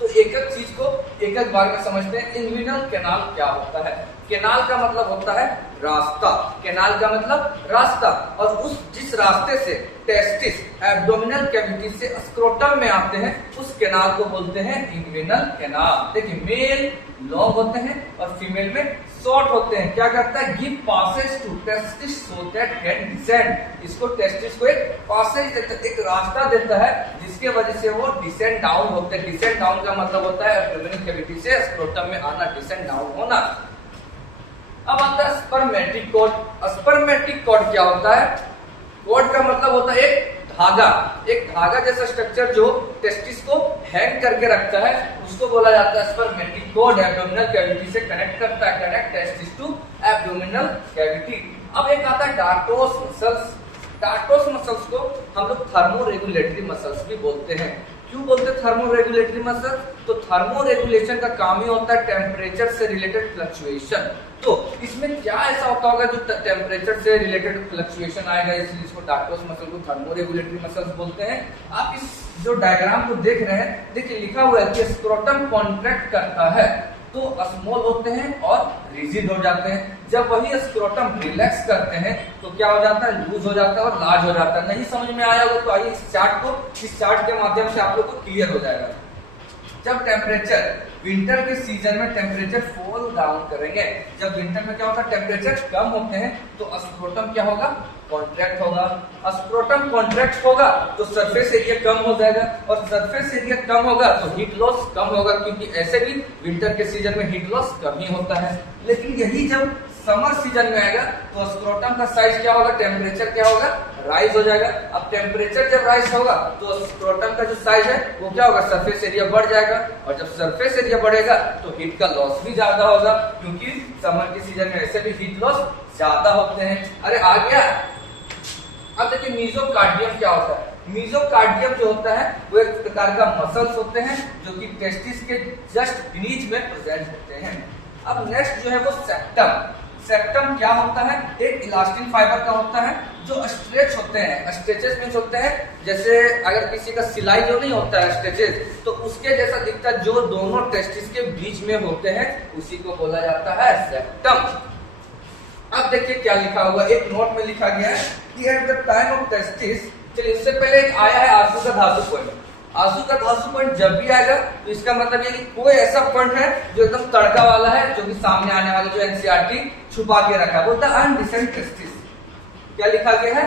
तो एक एक चीज को एक एक बार में समझते हैं। इंग्विनल कैनाल क्या होता है। कैनाल का मतलब होता है रास्ता। कैनाल का मतलब रास्ता, और उस जिस रास्ते से टेस्टिस एब्डोमिनल कैविटी से स्क्रोटम में आते हैं उस कैनाल को बोलते हैं इंग्विनल कैनाल। देखिए मेल लॉन्ग होते हैं और फीमेल में शॉर्ट होते हैं। क्या करता है, give passage to testis so that can descend. इसको टेस्टिस को एक पासेज देता है, एक रास्ता देता है जिसके वजह से वो डिसेंड डाउन होते हैं। डिसेंड डाउन का मतलब होता है एब्डोमिनल कैविटी से स्क्रोटम में आना, डिसेंड डाउन होना। अब आता है स्पर्मेटिक कॉर्ड। स्पर्मेटिक कॉर्ड क्या होता है, कॉर्ड का मतलब होता है एक धागा, एक धागा जैसा स्ट्रक्चर जो टेस्टिस को हैंग करके रखता है उसको बोला जाता है स्पर्मेटिक कॉर्ड। एब्डोमिनल कैविटी से कनेक्ट करता है, connect testis to abdominal cavity. अब एक आता है डार्टोस मसल्स। डार्टोस मसल्स को हम लोग थर्मो रेगुलेटरी मसल्स भी बोलते हैं। क्यों बोलते हैं थर्मो रेगुलेटरी मसल? तो थर्मो रेगुलेशन का काम ही होता है टेम्परेचर से रिलेटेड फ्लक्चुएशन। तो इसमें क्या ऐसा होता होगा जो टेम्परेचर से रिलेटेड फ्लक्चुएशन आएगा, इसलिए इसको डार्टोस मसल को थर्मो रेगुलेटरी मसल्स बोलते हैं। आप इस जो डायग्राम को देख रहे हैं, देखिए लिखा हुआ है कि स्क्रोटम कॉन्ट्रैक्ट करता है तो स्मॉल होते हैं और रिजिड हो जाते हैं। जब वही स्क्रोटम रिलैक्स करते हैं तो क्या हो जाता है, लूज हो जाता है और लार्ज हो जाता है। नहीं समझ में आया होगा तो आइए इस चार्ट के माध्यम से आप लोग को क्लियर हो जाएगा। जब टेम्परेचर विंटर के सीजन में टेम्परेचर फॉल डाउन करेंगे, जब विंटर में क्या होता है टेम्परेचर कम होते हैं तो स्क्रोटम क्या होगा, कॉन्ट्रैक्ट होगा। स्क्रोटम कॉन्ट्रैक्ट होगा तो सरफेस एरिया कम हो जाएगा और सरफेस एरिया कम होगा तो हीट लॉस कम होगा, क्योंकि ऐसे भी विंटर के सीजन में हीट लॉस कम ही होता है। लेकिन यही जब समर सीजन में आएगा तो स्क्रोटम का साइज क्या होगा, टेम्परेचर क्या होगा, राइज हो जाएगा। अब टेम्परेचर जब राइज होगा तो स्क्रोटम का जो साइज है वो क्या होगा, सरफेस एरिया बढ़ जाएगा और जब सरफेस एरिया बढ़ेगा तो हीट का लॉस भी ज्यादा होगा, क्योंकि समर के सीजन में ऐसे भी हीट लॉस ज्यादा होते हैं। अरे आ गया। अब देखिए मीजोकार्डियम क्या होता है। मीजोकार्डियम जो होता है वो एक प्रकार का मसल्स होते हैं जो कि टेस्टिस के जस्ट बीच में प्रेजेंट होते हैं। अब नेक्स्ट जो है वो सेप्टम। सेप्टम क्या होता है, एक इलास्टिन फाइबर का होता है जो स्ट्रेच होते हैं। स्ट्रेचेस मींस होते हैं जैसे अगर किसी का सिलाई जो नहीं होता है स्ट्रेचेस, तो उसके जैसा दिखता है जो दोनों टेस्टिस के बीच में होते हैं, उसी को बोला जाता है सेप्टम। अब देखिए क्या लिखा हुआ, एक नोट में लिखा गया है कि at the time of testis, चलिए इससे पहले एक आया है आंसू का धातु पॉइंट। आंसू का धातु पॉइंट जब भी आएगा तो इसका मतलब ये कि कोई ऐसा पॉइंट है जो एकदम तड़का वाला है, जो कि सामने आने वाले जो एनसीईआरटी छुपा के रखा है, बोलता है अनडिसेंट टेस्टिस। क्या लिखा गया है,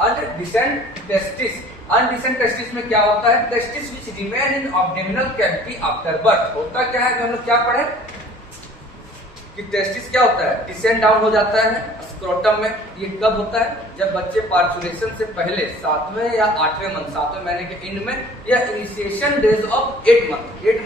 अनडिसेंट टेस्टिस। अनडिसेंट टेस्टिस में क्या होता है, testis which remain in abdominal cavity after birth. होता क्या है, हम लोग क्या पढ़े कि टेस्टिस क्या होता है, डिसेंड डाउन हो जाता है स्क्रोटम में। ये कब होता है, जब बच्चे पार्चुरेशन से पहले 7वें या 8वें मंथ, 7वें महीने के एंड में या इनिशिएशन डेज ऑफ 8 मंथ, 8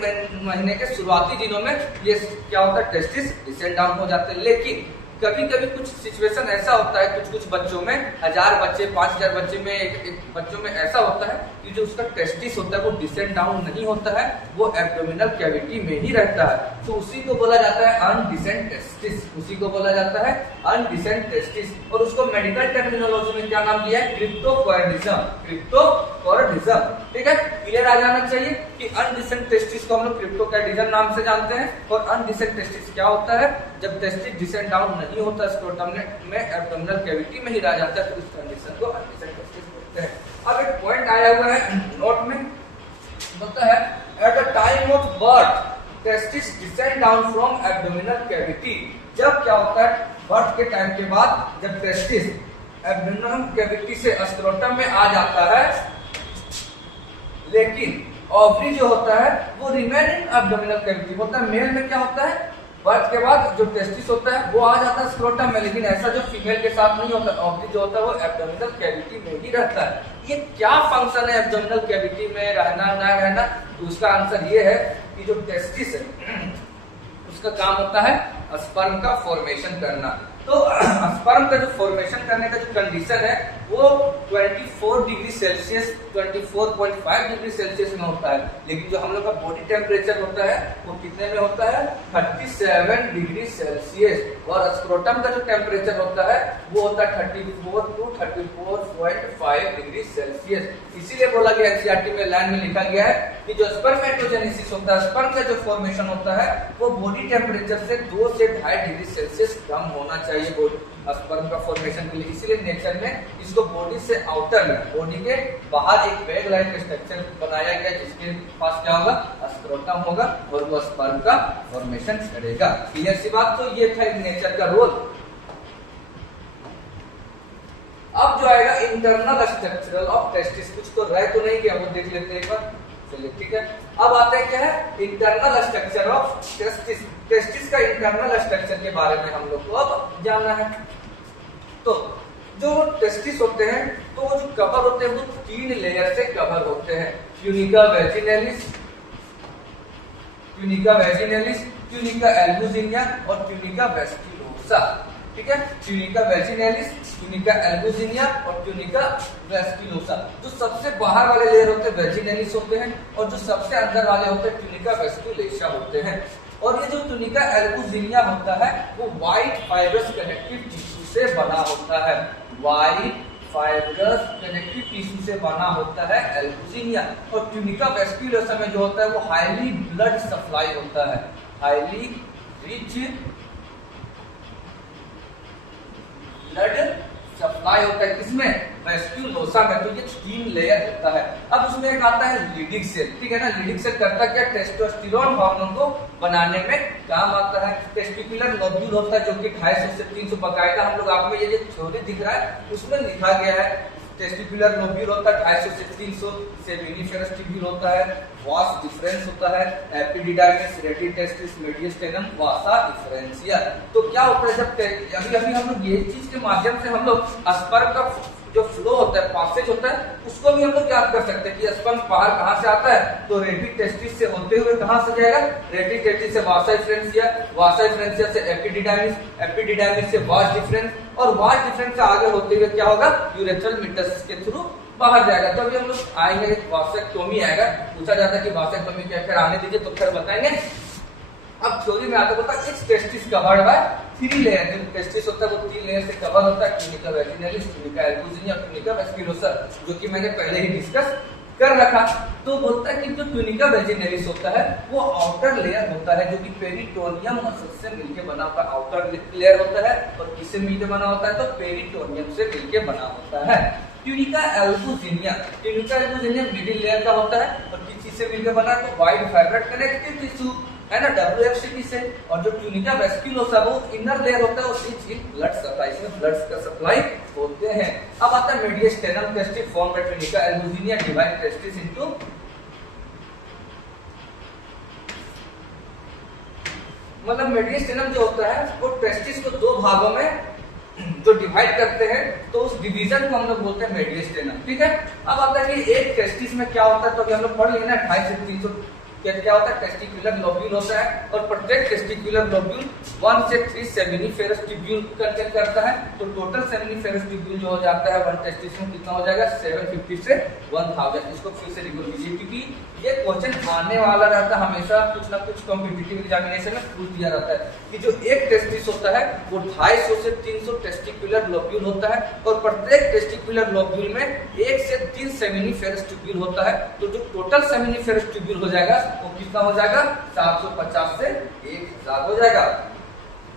महीने के शुरुआती दिनों में ये क्या होता है, टेस्टिस डिसेंड डाउन हो जाते हैं। लेकिन कभी कभी कुछ सिचुएशन ऐसा होता है, कुछ बच्चों में 1000 बच्चे 5000 बच्चे में एक बच्चों में ऐसा होता है कि जो उसका टेस्टिस होता है वो डिसेंड डाउन नहीं होता है, वो एब्डोमिनल कैविटी में ही रहता है। तो उसी को बोला जाता है अनडिसेंट टेस्टिस, उसी को बोला जाता है अनडिसेंट टेस्टिस। और उसको मेडिकल टर्मिनोलॉजी में क्या नाम दिया है, क्रिप्टोकोर्डिज्म। क्रिप्टोकोर्डिज्म, ठीक है, क्लियर आ जाना चाहिए कि अनडिसेंट टेस्टिस को हम लोग क्रिप्टोकोर्डिज्म नाम से जानते हैं। और अनडिसेंट टेस्टिस क्या होता है, जब टेस्टिस डिसेंड डाउन नहीं होता स्क्रोटम में एब्डोमिनल कैविटी में ही रह जाता है, तो इस कंडीशन को अनडिसेंट टेस्टिस बोलते हैं। अब एक पॉइंट आया हुआ है नोट में, बोलता है at the time of birth testis descend down from abdominal cavity. जब क्या होता है, बर्थ के टाइम के बाद जब टेस्टिस एब्डोमिनल कैविटी से स्क्रोटम में आ जाता है, लेकिन ओवरी जो होता है वो रिमेन इन एब्डोमिनल कैविटी होता है। मेल में क्या होता है, बर्थ के बाद जो टेस्टिस होता है वो आ जाता है स्क्रोटम में, लेकिन ऐसा जो फीमेल के साथ नहीं होता, ओवरी जो होता है वो एब्डोमिनल कैविटी में ही रहता है। ये क्या फंक्शन है एब्डोमिनल कैविटी में रहना ना रहना, तो उसका आंसर ये है कि जो टेस्टिस है उसका काम होता है स्पर्म का फॉर्मेशन करना। तो स्पर्म का जो फॉर्मेशन करने का जो कंडीशन है वो 24 डिग्री सेल्सियस 24.5 डिग्री सेल्सियस में होता है, लेकिन जो हम लोग का बॉडी टेम्परेचर होता है वो कितने में होता है, 37 डिग्री सेल्सियस। और स्क्रोटम का जो टेम्परेचर होता है वो होता है 34 to 34.5 डिग्री सेल्सियस। इसीलिए बोला गया एनसीईआरटी में लाइन में लिखा गया है कि जो स्पर्मेटोजेनेसिस होता है, स्पर्म का जो फॉर्मेशन होता है वो बॉडी टेम्परेचर से 2 से 2.5 डिग्री सेल्सियस कम होना चाहिए स्पर्म का फॉर्मेशन के लिए। इसीलिए नेचर में इसको बॉडी से आउटर में, बॉडी के बाहर एक बैग लाइन का स्ट्रक्चर बनाया गया, जिसके पास क्या होगा, स्क्रोटम होगा और वो स्पर्म का फॉर्मेशन करेगा। क्लियर सी बात। तो ये था नेचर का रोल। अब जो आएगा इंटरनल स्ट्रक्चरल ऑफ टेस्टिस, कुछ तो रह तो नहीं गया, वो देख लेते हैं एक बार, चलिए ठीक है। अब आता है क्या है, internal structure of testis. Testis का इंटरनल स्ट्रक्चर के बारे में हम लोग को अब जानना है। तो जो टेस्टिस होते हैं तो वो जो कवर होते हैं वो 3 लेयर से कवर होते हैं, ट्यूनिका वैजिनैलिस, ट्यूनिका वैजिनैलिस, ट्यूनिका एल्बुजिनिया और ट्यूनिका वेस्क्युलोसा। ठीक है, ट्यूनिका वैजिनैलिस, ट्यूनिका एल्बुजिनिया और ट्यूनिका वेस्क्युलोसा। जो सबसे बाहर वाले लेयर होते हैं वैजिनैलिस होते हैं और जो सबसे अंदर वाले होते हैं ट्यूनिका वेस्क्युलोसा होते हैं। और ये जो ट्यूनिका एल्बुजिनिया होता है वो व्हाइट फाइब्रस कनेक्टिव टिश्यू से बना होता है, व्हाइट फाइब्रस कनेक्टिव टिश्यू से बना होता है एल्बुजिनिया। और ट्यूनिका वेस्क्युलोसा में जो होता है वो हाईली ब्लड सप्लाई होता है, हाईली रिच ब्लड सप्लाई होता है, किसमें, वेस्क्युलोसा में। तो ये 3 लेयर होता है। अब उसमें एक आता है लीडिंग सेल, ठीक है ना। लीडिंग सेल करता क्या, टेस्टोस्टेरोन हार्मोन को बनाने में काम आता है। टेस्टिकुलर लोब्यूल होता है जो कि 250 से 300, बकायदा हम लोग आपको ये जो थ्योरी दिख रहा है उसमें लिखा गया है। टेस्टिकुलर लोब्यूल होता है 250 से 300, सेमिनिफेरस ट्यूब्यूल होता है, वास डिफरेंस होता है, एपिडिडाइमिस, रेटिटेस्टिस, मेडियस्टेनम, वासा डिफरेंशिया। तो क्या होता है, जब अभी हम लोग ये चीज के माध्यम से हम लोग स्पर्म का जो फ्लो होता है, पासेज होता है, उसको भी हम लोग याद कर सकते हैं कि स्पर्म बाहर कहाँ से आता है, तो रेटिटेस्टिस से होते हुए कहाँ से जाएगा, रेटिटेस्टिस से वासा डिफरेंशिया, वासा डिफरेंशिया से एपिडिडाइमिस, एपिडिडाइमिस से वास डिफरेंस, और वास डिफरेंस से आगे होते हुए क्या होगा, यूरेथ्रल मेटासिस के थ्रू बाहर जाएगा। तो अभी हम लोग आएंगे, वासेक्टोमी आएगा, पूछा जाता है कि वासेक्टोमी क्या, फिर आने दीजिए तो फिर बताएंगे। अब थ्योरी में आते होता है इस टेस्टिस कवर्ड बाय 3 लेयर। जो टेस्टिस होता है वो 3 लेयर से कवर होता है, ट्यूनिका वैजिनैलिस, ट्यूनिका एल्बुजिनिया और ट्यूनिका वेस्क्युलोसा, जो कि मैंने पहले ही डिस्कस कर रखा। तो बोलता है कि जो ट्यूनिका वैजिनैलिस होता है वो आउटर लेयर होता है जो कि पेरिटोनियम मसल से मिलकर बना होता है, आउटर लेयर होता है। और किससे मिलकर बना होता है, तो पेरिटोनियम से मिलकर बना होता है। Tunica albuginea, tunica albuginea middle layer का होता है और किस चीज से मिलकर बना है, तो व्हाइट फाइब्रेट कनेक्टिव टिश्यू है ना, WFCT से। और जो ट्यूनिका वेस्क्युलोसा वो इनर लेयर होता है, उसकी ब्लड सप्लाई, इसमें ब्लड का सप्लाई होते हैं। अब आता है mediastinum testis form by tunica albuginea divide testis into, मतलब मेडियस्टेनम जो होता है वो टेस्टिस को 2 भागों में जो डिवाइड करते हैं, तो उस डिवीजन को हम लोग बोलते हैं मेडियस्टेनम। ठीक है, अब आता है कि एक टेस्टिस में क्या होता है, तो अभी हम लोग पढ़ लिए ना 250 से 300 क्या होता है, टेस्टिकुलर लोब्यूल होता है। और प्रत्येक टेस्टिकुलर लोब्यूल 1 से 3 सेमिनिफेरस ट्यूब्यूल कंटेन करता है। तो टोटल सेमिनिफेरस ट्यूब्यूल जो हो जाता है 1 टेस्टिस में कितना हो जाएगा, 750 से 1000। इसको फिर से रिकॉल कीजिए क्योंकि ये क्वेश्चन आने वाला रहता है, हमेशा कुछ ना कुछ कॉम्पिटिटिव एग्जामिनेशन में पूछ दिया रहता है कि जो एक टेस्टिस होता है वो 250 से 300 टेस्टिकुलर लोब्यूल होता है और प्रत्येक टेस्टिकुलर लोब्यूल में 1 से 3 सेमिनिफेरस ट्यूब्यूल होता है। तो जो टोटल सेमिनिफेरस ट्यूब्यूल हो जाएगा वो कितना हो जाएगा, 750 से 1000 हो जाएगा।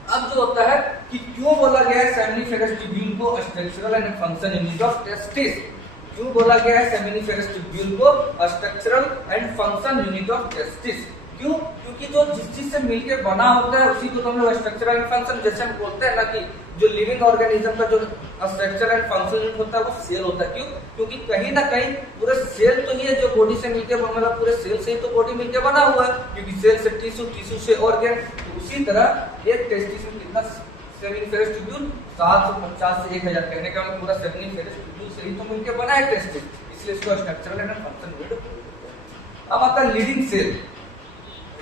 अब जो होता है कि क्यों बोला गया है सेमिनिफेरस ट्यूब्यूल को structural and function unit of testis, क्यों बोला गया है सेमिनिफेरस ट्यूब्यूल को structural and function unit of testis, क्यों, क्योंकि जो जिस चीज से मिलकर बना होता है उसी को तो हम लोग स्ट्रक्चरल एंड फंक्शन, जैसे हम बोलते हैं ना कि जो लिविंग ऑर्गेनिज्म का जो स्ट्रक्चर एंड फंक्शन यूनिट होता है वो सेल होता है। क्यों, क्योंकि कहीं ना कहीं पूरे सेल तो ही है जो बॉडी से मिलकर, मतलब पूरे सेल से ही तो बॉडी मिलकर बना हुआ है, क्योंकि सेल से टिश्यू, टिश्यू से ऑर्गन। तो उसी तरह एक टेस्टिस में कितना सेमिनिफेरस ट्यूब्यूल, 750 से 1000, कहने का मतलब पूरा सेमिनिफेरस ट्यूब्यूल से ही तो मिलकर बना है टेस्टिस, इसलिए इसको स्ट्रक्चरल एंड फंक्शन यूनिट बोलते हैं। अब आता है लीडिंग सेल।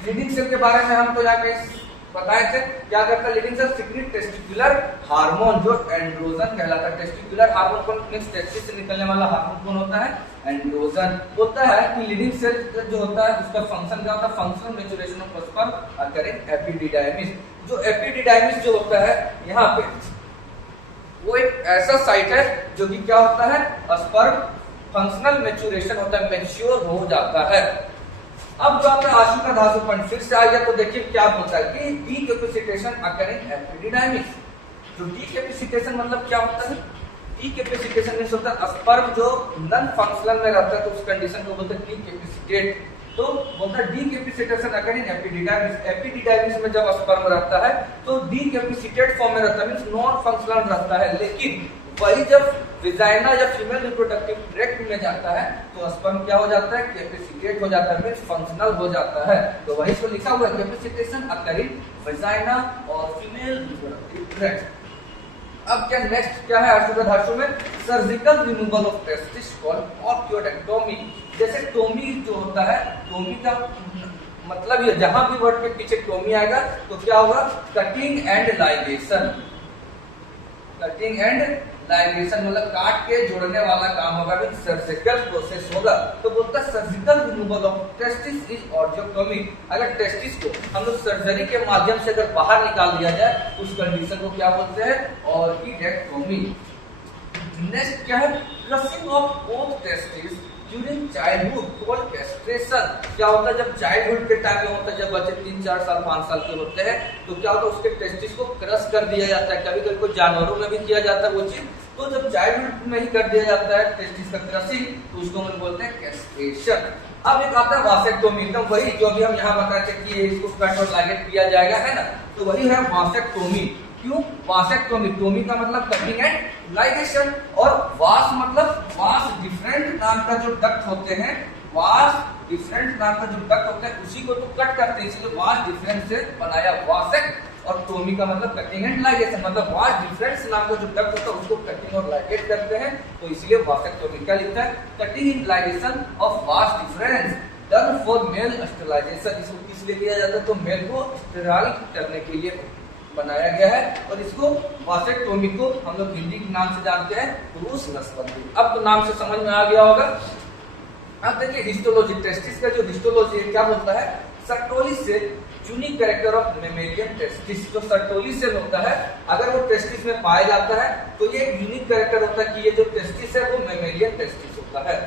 लीडिंग सेल के बारे में हम तो यहाँ पे बताए थे, क्या करता है Leydig cell, secrete testicular hormone जो एंड्रोजन कहलाता है। टेस्टिकुलर हार्मोन कौन, टेस्टिस से निकलने वाला हार्मोन कौन होता है, एंड्रोजन होता है। कि लीडिंग सेल जो होता है उसका फंक्शन क्या होता है, functional maturation of sperm occurring epididymis. जो एपिडिडाइमिस जो होता है यहाँ पे वो एक ऐसा साइट है जो कि क्या होता है, स्पर्म फंक्शनल मैच्योरेशन होता है, मैच्योर हो जाता है। अब जो आपका आशु का धातु पॉइंट फिर से आ गया, तो देखिए क्या बोलता है कि डीकैपेसिटेशन अकरिंग एपिडिडाइमिस। जो डीकैपेसिटेशन मतलब क्या होता है, डीकैपेसिटेशन मींस होता है स्पर्म जो नॉन फंक्शनल में रहता है, तो उस कंडीशन को बोलते हैं डीकैपेसिटेट। तो बोलता है डीकैपेसिटेशन अकरिंग एपिडिडाइमिस। एपिडिडाइमिस में जब स्पर्म रहता है तो डीकैपेसिटेड फॉर्म में रहता है, मींस नॉन फंक्शनल रहता है। लेकिन वही जब विजाइना या फीमेल रिप्रोडक्टिव ट्रैक्ट में जाता है तो स्पर्म क्या हो जाता है, कैपेसिटेट हो जाता है, मींस फंक्शनल हो जाता है। तो वही तो लिखा हुआ है कैपेसिटेशन अकरिंग विजाइना और फीमेल रिप्रोडक्टिव ट्रैक्ट। अब क्या नेक्स्ट क्या है धातु में surgical removal of testis called orchidectomy. जैसे टोमी जो होता है, टोमी का मतलब ये जहां भी वर्ड के पीछे टोमी आएगा तो क्या होगा, cutting and ligation. Cutting and ligation मतलब काट के जोड़ने वाला काम होगा, सर्जिकल प्रोसेस होगा। तो बोलता है surgical removal of testis is orchiotomy. अगर टेस्टिस को हम लोग सर्जरी के माध्यम से अगर बाहर निकाल दिया जाए उस कंडीशन को क्या बोलते हैं, ऑर्कियोडेक्टोमी। नेक्स्ट क्या है, crushing of both testis during childhood called castration. क्या होता है जब चाइल्डहुड के टाइम में होता है, जब बच्चे 3-4 साल 5 साल के होते हैं तो क्या होता है उसके टेस्टिस को क्रश कर दिया जाता है। कभी कभी कोई जानवरों में भी किया जाता है वो चीज, तो जब चाइल्डहुड में ही कर दिया जाता है टेस्टिस का क्रशिंग तो उसको हम बोलते हैं कैस्ट्रेशन। अब एक आता है वासेक्टोमी, तो वही जो भी हम यहाँ बताते हैं कि इसको कट और लाइगेट किया जाएगा, है ना, तो वही है वासेक्टोमी। क्यों वासेक्टोमी, टोमी का मतलब कटिंग एंड लाइगेशन, और वास मतलब वास डिफरेंट नाम का जो डक्ट होते हैं, वास डिफरेंट नाम का जो डक्ट होता है उसी को तो कट करते हैं, इसलिए वास डिफरेंट से बनाया वासेक्ट। और टोमी का मतलब कटिंग एंड लाइगेशन, मतलब वास डिफरेंस नाम का जो डक्ट होता है उसको कटिंग और लाइगेट करते हैं, तो इसलिए वासेक्टोमी। क्या लिखता है, cutting and ligation of vas deferens done for male sterilisation. इसको किस लिए किया जाता है, तो मेल को स्टेराइल करने के लिए बनाया गया है, और इसको वासेक्टोमी को हम लोग हिंदी के नाम से जानते हैं पुरुष नसबंदी। अब तो नाम से समझ में आ गया होगा। अब देखिए हिस्टोलॉजी, टेस्टिस का जो हिस्टोलॉजी है क्या बोलता है, सर्टोली से unique character of mammalian testis. जो सर्टोली सेल होता है अगर वो टेस्टिस में पाया जाता है तो ये एक यूनिक कैरेक्टर होता है कि ये जो टेस्टिस है वो मेमेलियन टेस्टिस होता है।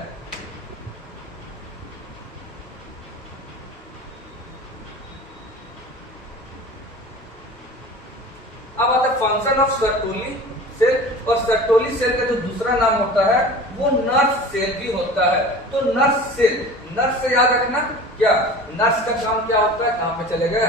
अब आता है फंक्शन ऑफ सर्टोली सेल, और सर्टोली सेल का जो दूसरा नाम होता है वो नर्व सेल भी होता है। तो नर्व सेल, नर्व से याद रखना क्या, नर्व का काम क्या होता है, कहां पे चले गए,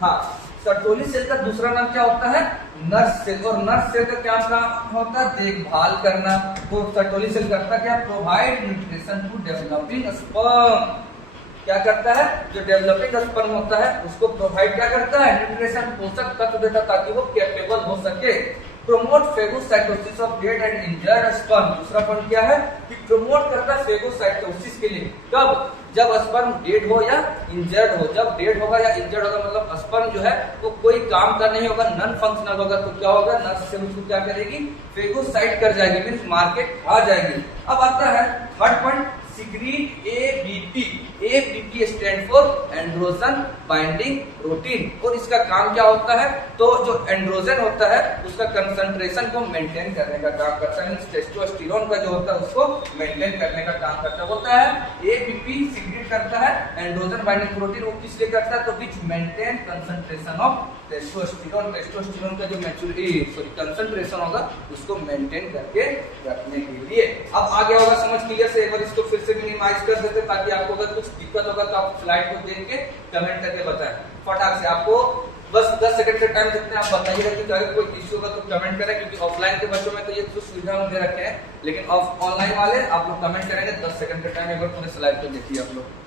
हाँ, सर्टोली सेल का दूसरा नाम क्या होता है, नर्व सेल। और नर्व सेल का क्या काम होता है, देखभाल करना। तो सर्टोली सेल करता क्या, provide nutrition to developing sperm. क्या करता है, जो डेवलपिंग स्पर्म होता है उसको प्रोवाइड क्या करता है, न्यूट्रिशन, पोषक तत्व देता ताकि वो कैपेबल हो सके। Promote phagocytosis of dead and injured sperm. दूसरा पॉइंट क्या है कि प्रमोट करता है फेगोसाइटोसिस के लिए, कब, जब स्पर्म डेड हो या इंजर्ड हो। जब डेड होगा या इंजर्ड होगा मतलब स्पर्म जो है वो कोई काम का नहीं होगा, नॉन फंक्शनल होगा, तो क्या होगा, नर्व सेल उसको क्या करेगी, फेगोसाइट कर जाएगी, मींस मार्केट आ जाएगी। अब आता है third point, secrete ABP. ABP stand for androgen binding protein, और इसका काम क्या होता है, तो जो एंड्रोजन होता है उसका कंसंट्रेशन को मेंटेन करने का काम करता है, टेस्टोस्टेरोन का जो होता है उसको मेंटेन करने का काम करता है। बोलता है एबीपी सिक्रीट करता है एंड्रोजन बाइंडिंग प्रोटीन, वो किस लिए करता है, तो which maintain concentration of testosterone. Testosterone का जो कंसंट्रेशन होगा उसको मेंटेन करके रखने के लिए। अब आ गया होगा समझ क्लियर से, एक बार इसको फिर से मिनिमाइज कर देते ताकि आपको अगर कुछ दिक्कत होगा तो आप स्लाइड को देख के कमेंट करके बताएं फटाक से। आपको बस 10 सेकंड का टाइम देते हैं, आप बताइएगा कि अगर कोई इश्यू होगा तो कमेंट करें, क्योंकि ऑफलाइन के बच्चों में तो ये सुविधा हम दे रखे हैं, लेकिन ऑनलाइन वाले आप लोग कमेंट करेंगे। 10 सेकंड का टाइम एक बार पूरे स्लाइड को देखिए आप लोग।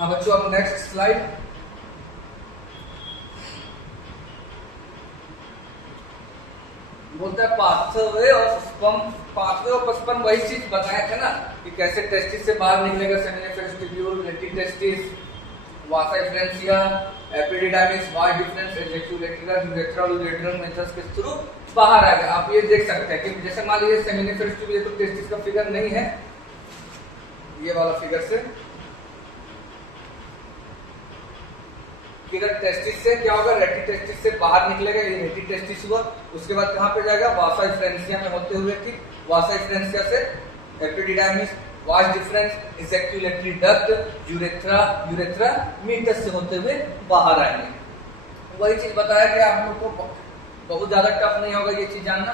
हाँ बच्चों, अब नेक्स्ट स्लाइड। बोलता है pathway of sperm. Pathway of sperm वही चीज बताया था ना कि कैसे टेस्टिस से बाहर निकलेगा, seminiferous tubule, rete testis, vasa efferentia, epididymis, vas deferens, ejaculatory, urethral, urethral methods के थ्रू बाहर आएगा। आप ये देख सकते हैं कि जैसे मान लीजिए सेमिनिफेरस ट्यूब, ये तो टेस्टिस का फिगर नहीं है, ये वाला फिगर से फिगर टेस्टिस से क्या होगा, रेटी टेस्टिस से बाहर निकलेगा, ये रेटी टेस्टिस हुआ। उसके बाद कहां पे जाएगा, वासा एफ्रेंसिया में होते हुए, ठीक, वासा एफ्रेंसिया से epididymis, vast difference ejaculatory duct urethra meatus से होते हुए बाहर आएंगे। वही चीज बताया कि आप लोग को बहुत ज्यादा टफ नहीं होगा ये चीज जानना।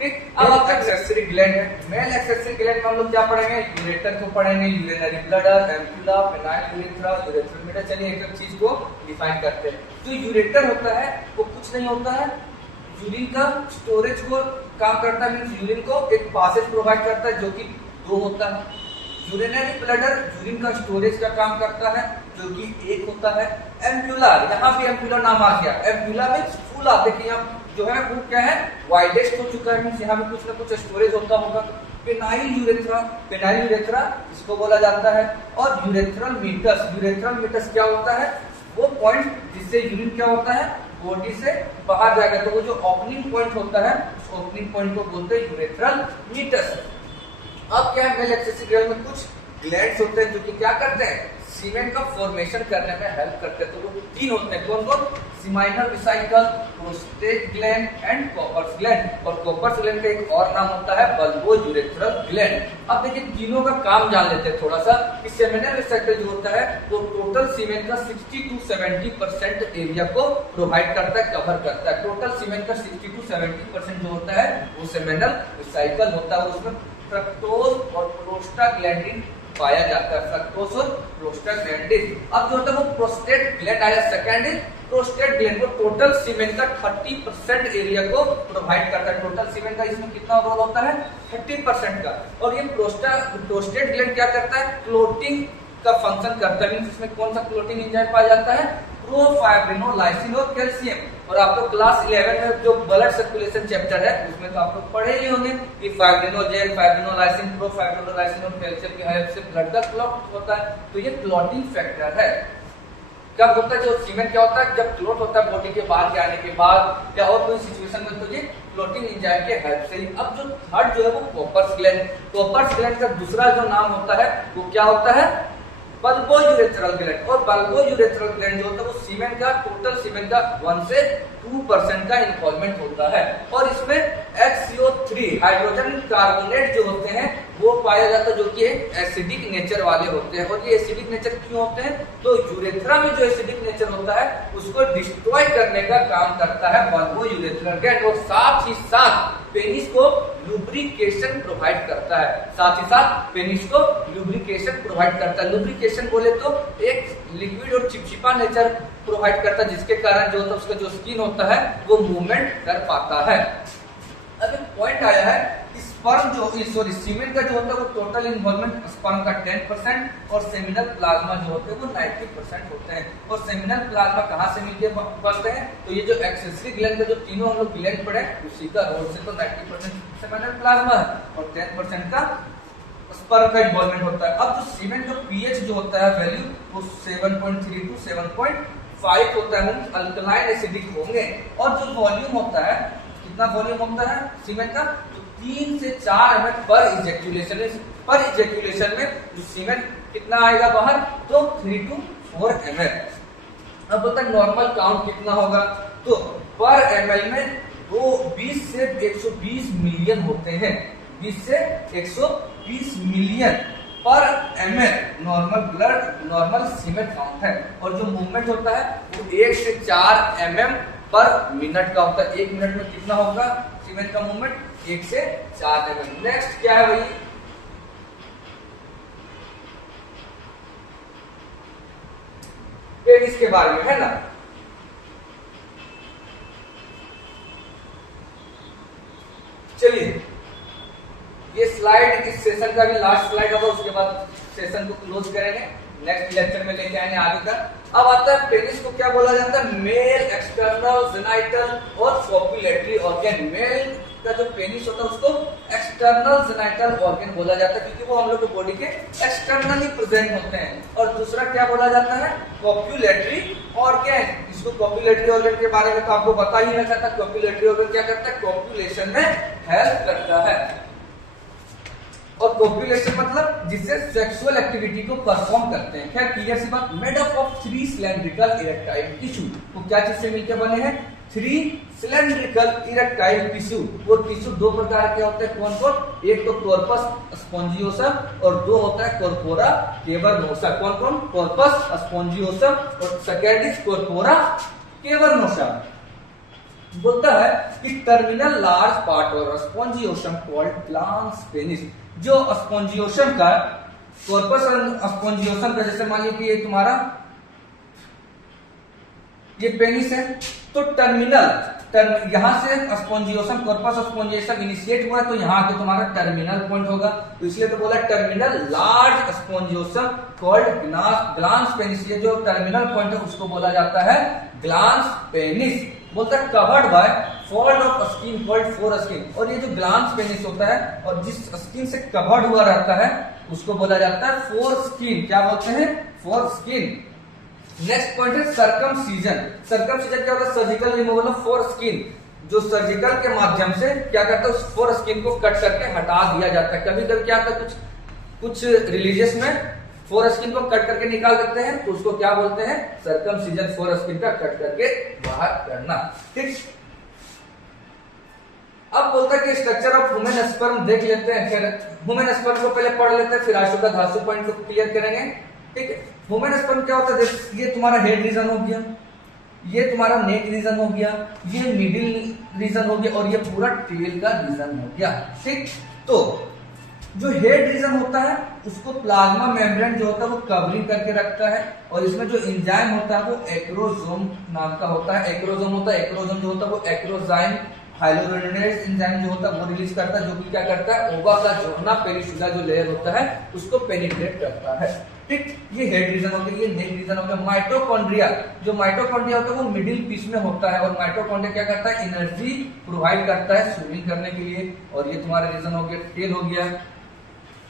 ठीक, अब आपका एक्सेसरी ग्लैंड है। मेल एक्सेसरी ग्लैंड में हम लोग क्या पढ़ेंगे, यूरेटर को पढ़ेंगे, urinary bladder, ampulla, penile urethra, urethrometer. चलिए एक चीज को डिफाइन करते हैं। जो यूरेटर होता है वो कुछ नहीं होता है, यूरिन का स्टोरेज को काम करता है, मींस यूरिन को एक पासेज प्रोवाइड करता है जो कि 2 होता है। यूरिनरी ब्लडर यूरिन का स्टोरेज का काम करता है जो कि 1 होता है। एम्पुला, यहाँ भी एम्पुला नाम आ गया। एम्पुला में फूल आते कि हम जो है वो क्या है, वाइडेस्ट हो चुका है, मींस यहाँ पे कुछ ना कुछ स्टोरेज होता होगा। पेनाइल यूरेथ्रा इसको बोला जाता है। और यूरेथ्रल मीटस क्या होता है, वो पॉइंट जिससे यूरिन क्या होता है, बॉडी से बाहर जाएगा। तो वो जो ओपनिंग पॉइंट होता है उस ओपनिंग पॉइंट को बोलते हैं यूरेथ्रल मीटस। अब क्या है, मेल एक्सेसरी ग्लैंड में कुछ ग्लैंड्स होते हैं जो कि क्या करते हैं, सीमेन का फॉर्मेशन करने में हेल्प करते हैं। तो वो 3 होते हैं, कौन कौन, seminal vesicle, prostate gland and Cowper's gland. और कॉपर्स ग्लैंड का एक और नाम होता है बल्बो यूरेथ्रल ग्लैंड। अब देखिए तीनों का काम जान लेते हैं थोड़ा सा। कि सेमिनल वेसिकल जो होता है वो टोटल सीमेन का 60 to 70% एरिया को प्रोवाइड करता है, कवर करता है। टोटल सीमेन का 60 to 70% जो होता है वो सेमिनल वेसिकल होता है। उसमें फ्रक्टोज और प्रोस्टाग्लैंडिन पाया जाता है, फ्रक्टोज और प्रोस्टाग्लैंडिन। अब जो होता है वो प्रोस्टेट ग्लैंड आया। सेकंड इज प्रोस्टेट ग्लैंड, वो टोटल सीमेन का 30% एरिया को प्रोवाइड करता है। टोटल सीमेन का इसमें कितना रोल होता है, 30% का। और ये प्रोस्टेट ग्लैंड क्या करता है, क्लोटिंग का फंक्शन करता है। मींस इसमें कौन सा क्लोटिंग एंजाइम पाया जाता है, प्रोफाइब्रिनोलाइसिन और कैल्शियम। और आप लोग क्लास 11 में जो ब्लड सर्कुलेशन चैप्टर है उसमें तो आप लोग पढ़े ही होंगे कि फाइब्रिनोजेन, फाइब्रिनोलाइसिन, प्रोफाइब्रिनोलाइसिन और कैल्शियम की हेल्प से ब्लड का क्लॉट होता है। तो ये क्लॉटिंग फैक्टर है। कब होता है, जो सीमेन क्या होता है, जब क्लॉट होता है बॉडी के बाहर जाने के बाद या और कोई सिचुएशन में, तो ये क्लॉटिंग एंजाइम के हेल्प से ही। अब जो थर्ड जो है वो कॉपर्स ग्लैंड। कॉपर्स ग्लैंड का दूसरा जो नाम होता है वो क्या होता है, बल्बो यूरेथ्रल ग्लैंड। और बल्बो यूरेथ्रल ग्लैंड जो होता है वो सीमेन का, टोटल सीमेन का 1 से 2% का इन्वॉल्वमेंट होता है। और इसमें HCO3 हाइड्रोजन कार्बोनेट जो होते हैं वो पाया जाता है, जो कि एसिडिक नेचर वाले होते हैं। और ये एसिडिक नेचर क्यों होते हैं, तो यूरेथ्रा में जो एसिडिक नेचर होता है उसको डिस्ट्रॉय करने का काम करता है बल्बो यूरेथ्रल ग्लैंड। और साथ ही साथ पेनिस को लुब्रिकेशन प्रोवाइड करता है, साथ ही साथ पेनिस को लुब्रिकेशन प्रोवाइड करता है। लुब्रिकेशन बोले तो एक लिक्विड और चिपचिपा नेचर प्रोवाइड करता है, जिसके कारण जो होता है उसका जो स्किन होता है वो मूवमेंट कर पाता है। अब एक पॉइंट आया है, स्पर्म जो सीमेन का जो होता है वो टोटल इन्वॉल्वमेंट स्पर्म का 10% और सेमिनल प्लाज्मा जो होते हैं वो 90% होते हैं। और सेमिनल प्लाज्मा कहाँ से मिलके बनते हैं, तो ये जो एक्सेसरी ग्लैंड का जो तीनों हम लोग ग्लैंड पढ़े उसी का रोल से तो 90% सेमिनल प्लाज्मा है और 10% का स्पर्म का इन्वॉल्वमेंट होता है। अब जो सीमेन का पीएच जो होता है वैल्यू वो 7.3 to 7.5 होता है, अल्कलाइन एसिडिक होंगे। और जो वॉल्यूम होता है, कितना वॉल्यूम होता है सीमेन का, 3 से 4 ml पर इजेक्यूलेशन में जो सीमेन कितना आएगा बाहर, तो 3 to 4 ml। अब बता नॉर्मल काउंट कितना होगा, तो पर ml में 20 से 120 मिलियन होते हैं, 20 से 120 मिलियन पर ml नॉर्मल ब्लड, नॉर्मल सीमेन काउंट है। और जो मूवमेंट होता है वो 1 से 4 mm पर मिनट का होता है। 1 मिनट में कितना होगा सीमेन का मूवमेंट, 1 से 4 mm। नेक्स्ट क्या है भाई, पेनिस के बारे में है ना। चलिए ये स्लाइड इस सेशन का भी लास्ट स्लाइड होगा, उसके बाद सेशन को क्लोज करेंगे, नेक्स्ट लेक्चर में लेके आएंगे आगे का। अब आता है पेनिस को क्या बोला जाता है, मेल एक्सटर्नल जेनाइटल और कॉपुलेटरी ऑर्गन। मेल का जो पेनिस होता है उसको एक्सटर्नल जेनाइटल ऑर्गन बोला जाता है, क्योंकि वो हम लोग के बॉडी के एक्सटर्नली प्रेजेंट होते हैं। और दूसरा क्या बोला जाता है, कॉपुलेटरी ऑर्गन। इसको कॉपुलेटरी ऑर्गन के बारे में तो आपको बता ही नहीं सकता। कॉपुलेटरी ऑर्गन क्या करता है, कॉपुलेशन में हेल्प करता है। और कॉपुलेशन मतलब जिससे सेक्सुअल एक्टिविटी को परफॉर्म करते हैं। खैर क्लियर सी बात, made up of 3 cylindrical erectile tissue. तो क्या चीज से मिलकर बने हैं, थ्री सिलेंड्रिकल इरेक्टाइल टिश्यू। वो टिश्यू दो प्रकार के होते हैं, कौन कौन? एक तो कॉर्पस स्पोंजियोसम और दो होता है कॉर्पोरा केवर्नोसा। कौन कौन? कॉर्पस स्पोंजियोसम और सेकेंड इज कॉर्पोरा केवर्नोसा। बोलता है कि टर्मिनल लार्ज पार्ट और स्पोंजियोसम कॉल्ड ग्लांस पेनिस। जो स्पोंजियोसम का, कॉर्पस स्पोंजियोसम का, जैसे मान लीजिए कि ये तुम्हारा ये पेनिस है, तो यहां से स्पोंजियोसम, कॉर्पस स्पोंजियोसम इनिशिएट हुआ है, तो यहां के तुम्हारा टर्मिनल पॉइंट होगा, तो इसलिए तो बोला terminal large spongiosum called glans penis. ये जो टर्मिनल पॉइंट है उसको बोला जाता है ग्लांस पेनिस। बोलता है covered by fold of skin called four skin. और ये जो ग्लांस पेनिस होता है और जिस स्किन से कवर्ड हुआ रहता है उसको बोला जाता है फोर स्किन। क्या बोलते हैं? Four skin. नेक्स्ट पॉइंट है सर्कमसीजन। सर्कमसीजन क्या होता है? Surgical removal of four skin. जो सर्जिकल के माध्यम से क्या करता है, उस फोर स्किन को कट करके हटा दिया जाता है। कभी कभी क्या होता है, कुछ रिलीजियस में फोर स्किन को कट करके निकाल देते हैं, तो उसको क्या बोलते हैं? सर्कमसीजन। फोर स्किन का कट करके बाहर करना। ठीक। अब बोलता है कि स्ट्रक्चर ऑफ ह्यूमन स्पर्म देख लेते हैं। फिर ह्यूमन स्पर्म को पहले पढ़ लेते हैं, फिर आशु का धासु पॉइंट को क्लियर करेंगे। ठीक है। ह्यूमन स्पर्म क्या होता है? ये तुम्हारा हेड रीजन हो गया, ये तुम्हारा नेक रीजन हो गया, ये मिडिल रीजन हो गया और ये पूरा टेल का रीजन हो गया। ठीक। तो जो हेड रीजन होता है उसको प्लाज्मा मेम्ब्रेन जो होता है वो कवरिंग करके रखता है, और इसमें जो एंजाइम होता है वो एक्रोसोम नाम का होता है। एक्रोसोम होता है, एक्रोसोम जो होता है वो एक्रोजाइम हाइलोरोनेज एंजाइम जो होता है वो रिलीज करता है, जो कि क्या करता है, ओवा का जोना पेनिसुला जो लेयर होता है उसको पेनिट्रेट करता है। ठीक। ये हेड रीजन हो गया, ये नेक रीजन हो गया। माइटोकॉन्ड्रिया, जो माइटोकॉन्ड्रिया होता है वो मिडिल पीस में होता है, और माइटोकॉन्ड्रिया क्या करता है? एनर्जी प्रोवाइड करता है स्विमिंग करने के लिए। और ये तुम्हारा रीजन हो गया, टेल हो गया।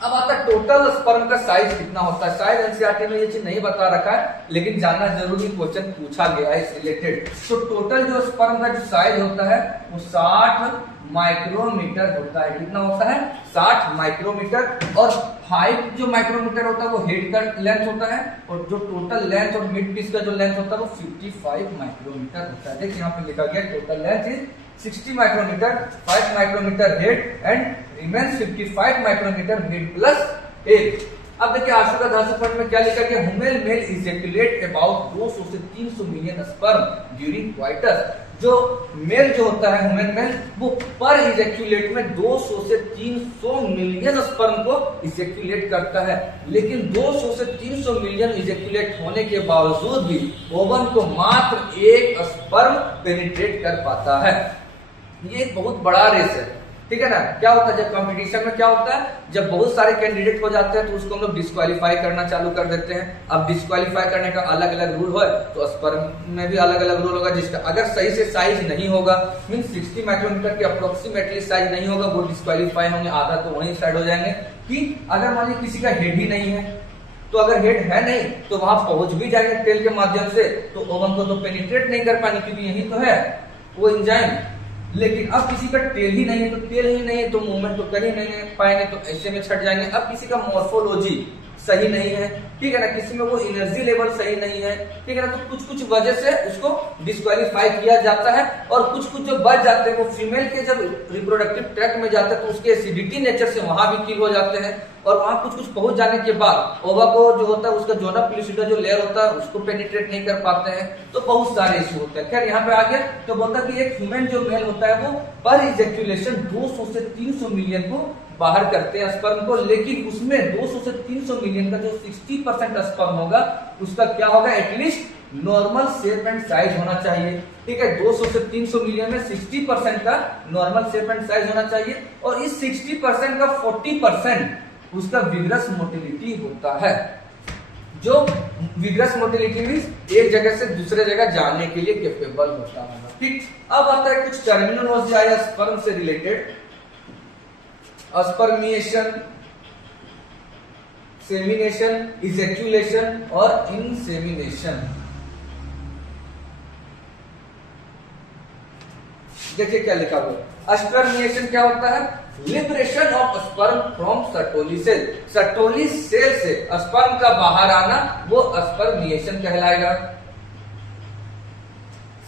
अब आता है टोटल स्पर्म का साइज कितना होता है। शायद एनसीईआरटी में ये चीज नहीं बता रखा है, लेकिन जानना जरूरी, क्वेश्चन पूछा गया है इस रिलेटेड। तो टोटल जो स्पर्म का जो साइज होता है वो 60 माइक्रोमीटर होता है। कितना होता है? 60 माइक्रोमीटर। और 5 जो माइक्रोमीटर होता है वो हेड का लेंथ होता है, और जो टोटल लेंथ और मिड पीस का जो लेंथ होता है वो 55 माइक्रोमीटर होता है। देखिए यहाँ पे लिखा गया total length is 60 micrometre, 5 micrometre head and remains 55 micrometre mid plus head. अब देखिए आशु का धासु पॉइंट में क्या लिखा गया? ह्यूमन मेल इजैक्युलेट अबाउट 200 से 300 मिलियन स्पर्म ड्यूरिंग क्वाइटस। जो मेल जो होता है ह्यूमन मेल, वो पर इजैक्युलेट में 200 से 300 मिलियन स्पर्म को इजैक्युलेट करता है। लेकिन 200 से 300 मिलियन इजैक्युलेट होने के बावजूद भी ओवम को मात्र एक स्पर्म पेनिट्रेट कर पाता है। ये एक बहुत बड़ा रेस है। ठीक है ना। क्या होता है जब कंपटीशन में, क्या होता है जब बहुत सारे कैंडिडेट हो जाते हैं तो उसको हम लोग डिस्क्वालीफाई करना चालू कर देते हैं। अब डिस्क्वालीफाई करने का अलग अलग रूल हो, तो स्पर्म में भी अलग अलग रूल होगा, जिसका अगर सही से साइज नहीं होगा, मीन 60 माइक्रोमीटर के अप्रोक्सीमेटली साइज नहीं होगा, वो डिस्क्वालीफाई होंगे, आधा तो वहीं साइड हो जाएंगे। कि अगर मान लीजिए किसी का हेड ही नहीं है, तो अगर हेड है नहीं तो वहां पहुंच भी जाएंगे टेल के माध्यम से, तो ओवम को तो पेनिट्रेट नहीं कर पाएंगे क्योंकि यही तो है वो एंजाइम। लेकिन अब किसी का टेल ही नहीं है, तो टेल ही नहीं है तो मूवमेंट तो कर ही नहीं पाएंगे, तो ऐसे में छट जाएंगे। अब किसी का मॉर्फोलॉजी सही नहीं है, ठीक है ना, किसी में वो एनर्जी लेवल सही नहीं है, ठीक है ना, तो कुछ कुछ वजह से उसको डिस्क्वालीफाई किया जाता है। और कुछ कुछ जो बच जाते हैं वो फीमेल के जब रिप्रोडक्टिव ट्रैक्ट में जाते हैं तो उसके एसिडिटी नेचर से वहां भी किल हो जाते हैं, और वहां कुछ कुछ पहुंच जाने के बाद ओवा को जो होता है उसका जोना पेनिसुला जो लेयर होता है उसको पेनिट्रेट नहीं कर पाते हैं, तो बहुत सारे इशू होते हैं। खैर यहाँ पे आ गया तो बोलता है कि एक ह्यूमन जो मेल होता है वो पर इजैक्युलेशन 200 से 300 मिलियन को बाहर करते हैं स्पर्म को, लेकिन उसमें 200 से 300 मिलियन का जो 60% स्पर्म होगा उसका क्या होगा, at least normal shape and size होना चाहिए। ठीक है, 200 से 300 मिलियन में 60% का नॉर्मल शेप एंड साइज होना चाहिए, और इस 60% का 40% उसका विग्रस मोटिलिटी होता है। जो विग्रस मोटिलिटी मींस एक जगह से दूसरे जगह जाने के लिए कैपेबल होता है। ठीक, अब आता है कुछ टर्मिनोलॉजी आया स्पर्म से रिलेटेड, स्पर्मिएशन, सेमिनेशन, इजैक्यूलेशन और इंसेमिनेशन। देखिए क्या लिखा हुआ है। स्पर्मिएशन क्या होता है, liberation of sperm from Sertoli cell, Sertoli cell से स्पर्म का बाहर आना वो स्पर्मिएशन कहलाएगा।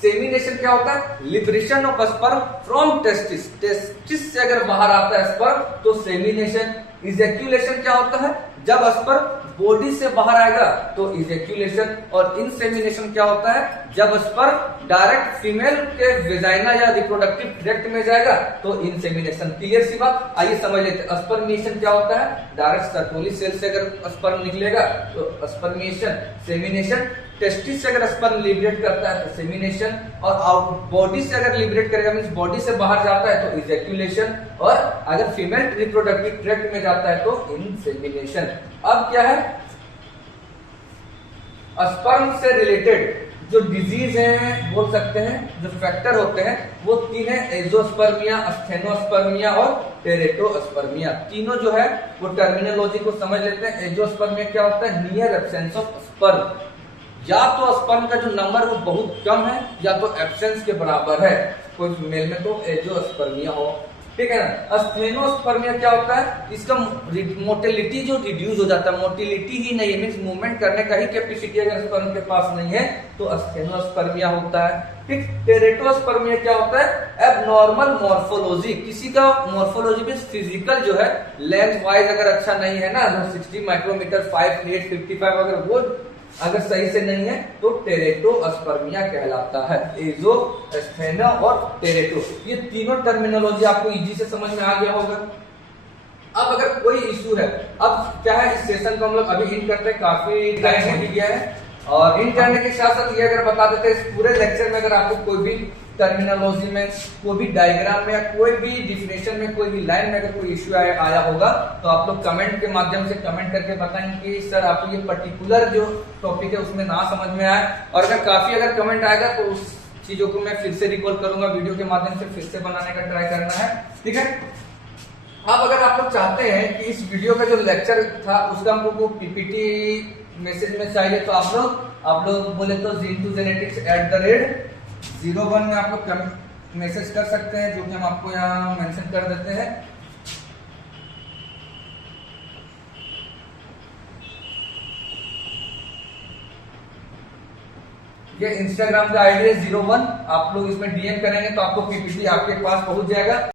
सेमिनेशन क्या होता है? Liberation of sperm from testis. Testis से अगर बाहर आता है स्पर्म तो सेमिनेशन। इजैक्यूलेशन क्या होता है? जब स्पर्म बॉडी से बाहर आएगा तो इजैक्यूलेशन। और इंसेमिनेशन क्या होता है? जब स्पर्म डायरेक्ट फीमेल के वेजाइना या रिप्रोडक्टिव ट्रैक्ट में जाएगा तो इंसेमिनेशन। क्लियर सी बात? आइए समझ लेते हैं। स्पर्मिएशन क्या होता है? डायरेक्ट सर्कोली सेल से अगर स्पर्म निकलेगा तो स्पर्मिएशन। सेमिनेशन टेस्टिस से अगर स्पर्म लिबरेट करता है तो सेमिनेशन। और आउट बॉडी से अगर लिबरेट करेगा मींस बॉडी से बाहर जाता है तो इजैक्यूलेशन। और अगर फीमेल रिप्रोडक्टिव ट्रैक्ट में जाता है तो इंसेमिनेशन। अब क्या है? स्पर्म से रिलेटेड जो डिजीज है बोल सकते हैं, जो फैक्टर होते हैं वो तीन है। एजोस्पर्मिया, अस्थेनोस्पर्मिया और टेरेटोस्पर्मिया। तीनों जो है वो टर्मिनोलॉजी को समझ लेते हैं। एजोस्पर्मिया क्या होता है? Near absence of sperm. या तो स्पर्म का जो नंबर वो बहुत कम है या तो एब्सेंस के बराबर है कोई फीमेल में तो एजोस्पर्मिया हो। ठीक है ना? अस्थेनोस्पर्मिया क्या होता है? इसका मोटिलिटी जो रिड्यूस हो जाता है। मोटिलिटी ही नहीं है मींस मूवमेंट करने का ही कैपेसिटी अगर स्पर्म के पास नहीं है तो अस्थेनोस्पर्मिया होता है। ठीक। टेरेटोस्पर्मिया क्या होता है? Abnormal morphology. किसी का मॉर्फोलॉजी में फिजिकल जो है लेंथ वाइज अगर अच्छा नहीं है ना, 60 माइक्रोमीटर 5'8", 55 अगर वो अगर सही से नहीं है तो टेरेटोस्पर्मिया कहलाता है। एजो, एस्थेनो और टेरेटो, ये तीनों टर्मिनोलॉजी आपको इजी से समझ में आ गया होगा। अब अगर कोई इशू है, अब क्या है, इस सेशन को हम लोग अभी इन करते हैं, काफी टाइम हो गया है। और इन करने के साथ साथ ये अगर बता देते हैं इस पूरे लेक्चर में अगर आपको कोई भी टर्मिनोलॉजी में, कोई भी डायग्राम में या कोई भी डिफिनेशन में, कोई भी लाइन में अगर कोई इश्यू आया होगा तो आप लोग कमेंट के माध्यम से कमेंट करके बताएंगे कि सर आपको ये पर्टिकुलर जो टॉपिक है उसमें ना समझ में आए। और अगर काफी अगर कमेंट आएगा तो उस चीजों को मैं फिर से रिकॉल करूंगा, वीडियो के माध्यम से फिर से बनाने का ट्राई करना है। ठीक है। अब अगर आप लोग चाहते हैं कि इस वीडियो का जो लेक्चर था उसका हमको पीपीटी मैसेज में चाहिए तो आप लोग बोले तो zen2genetics@01 में आप लोग मैसेज कर सकते हैं, जो कि हम आपको यहाँ मेंशन कर देते हैं। ये इंस्टाग्राम का आईडी है 01। आप लोग इसमें डीएम करेंगे तो आपको पीपीटी आपके पास पहुंच जाएगा।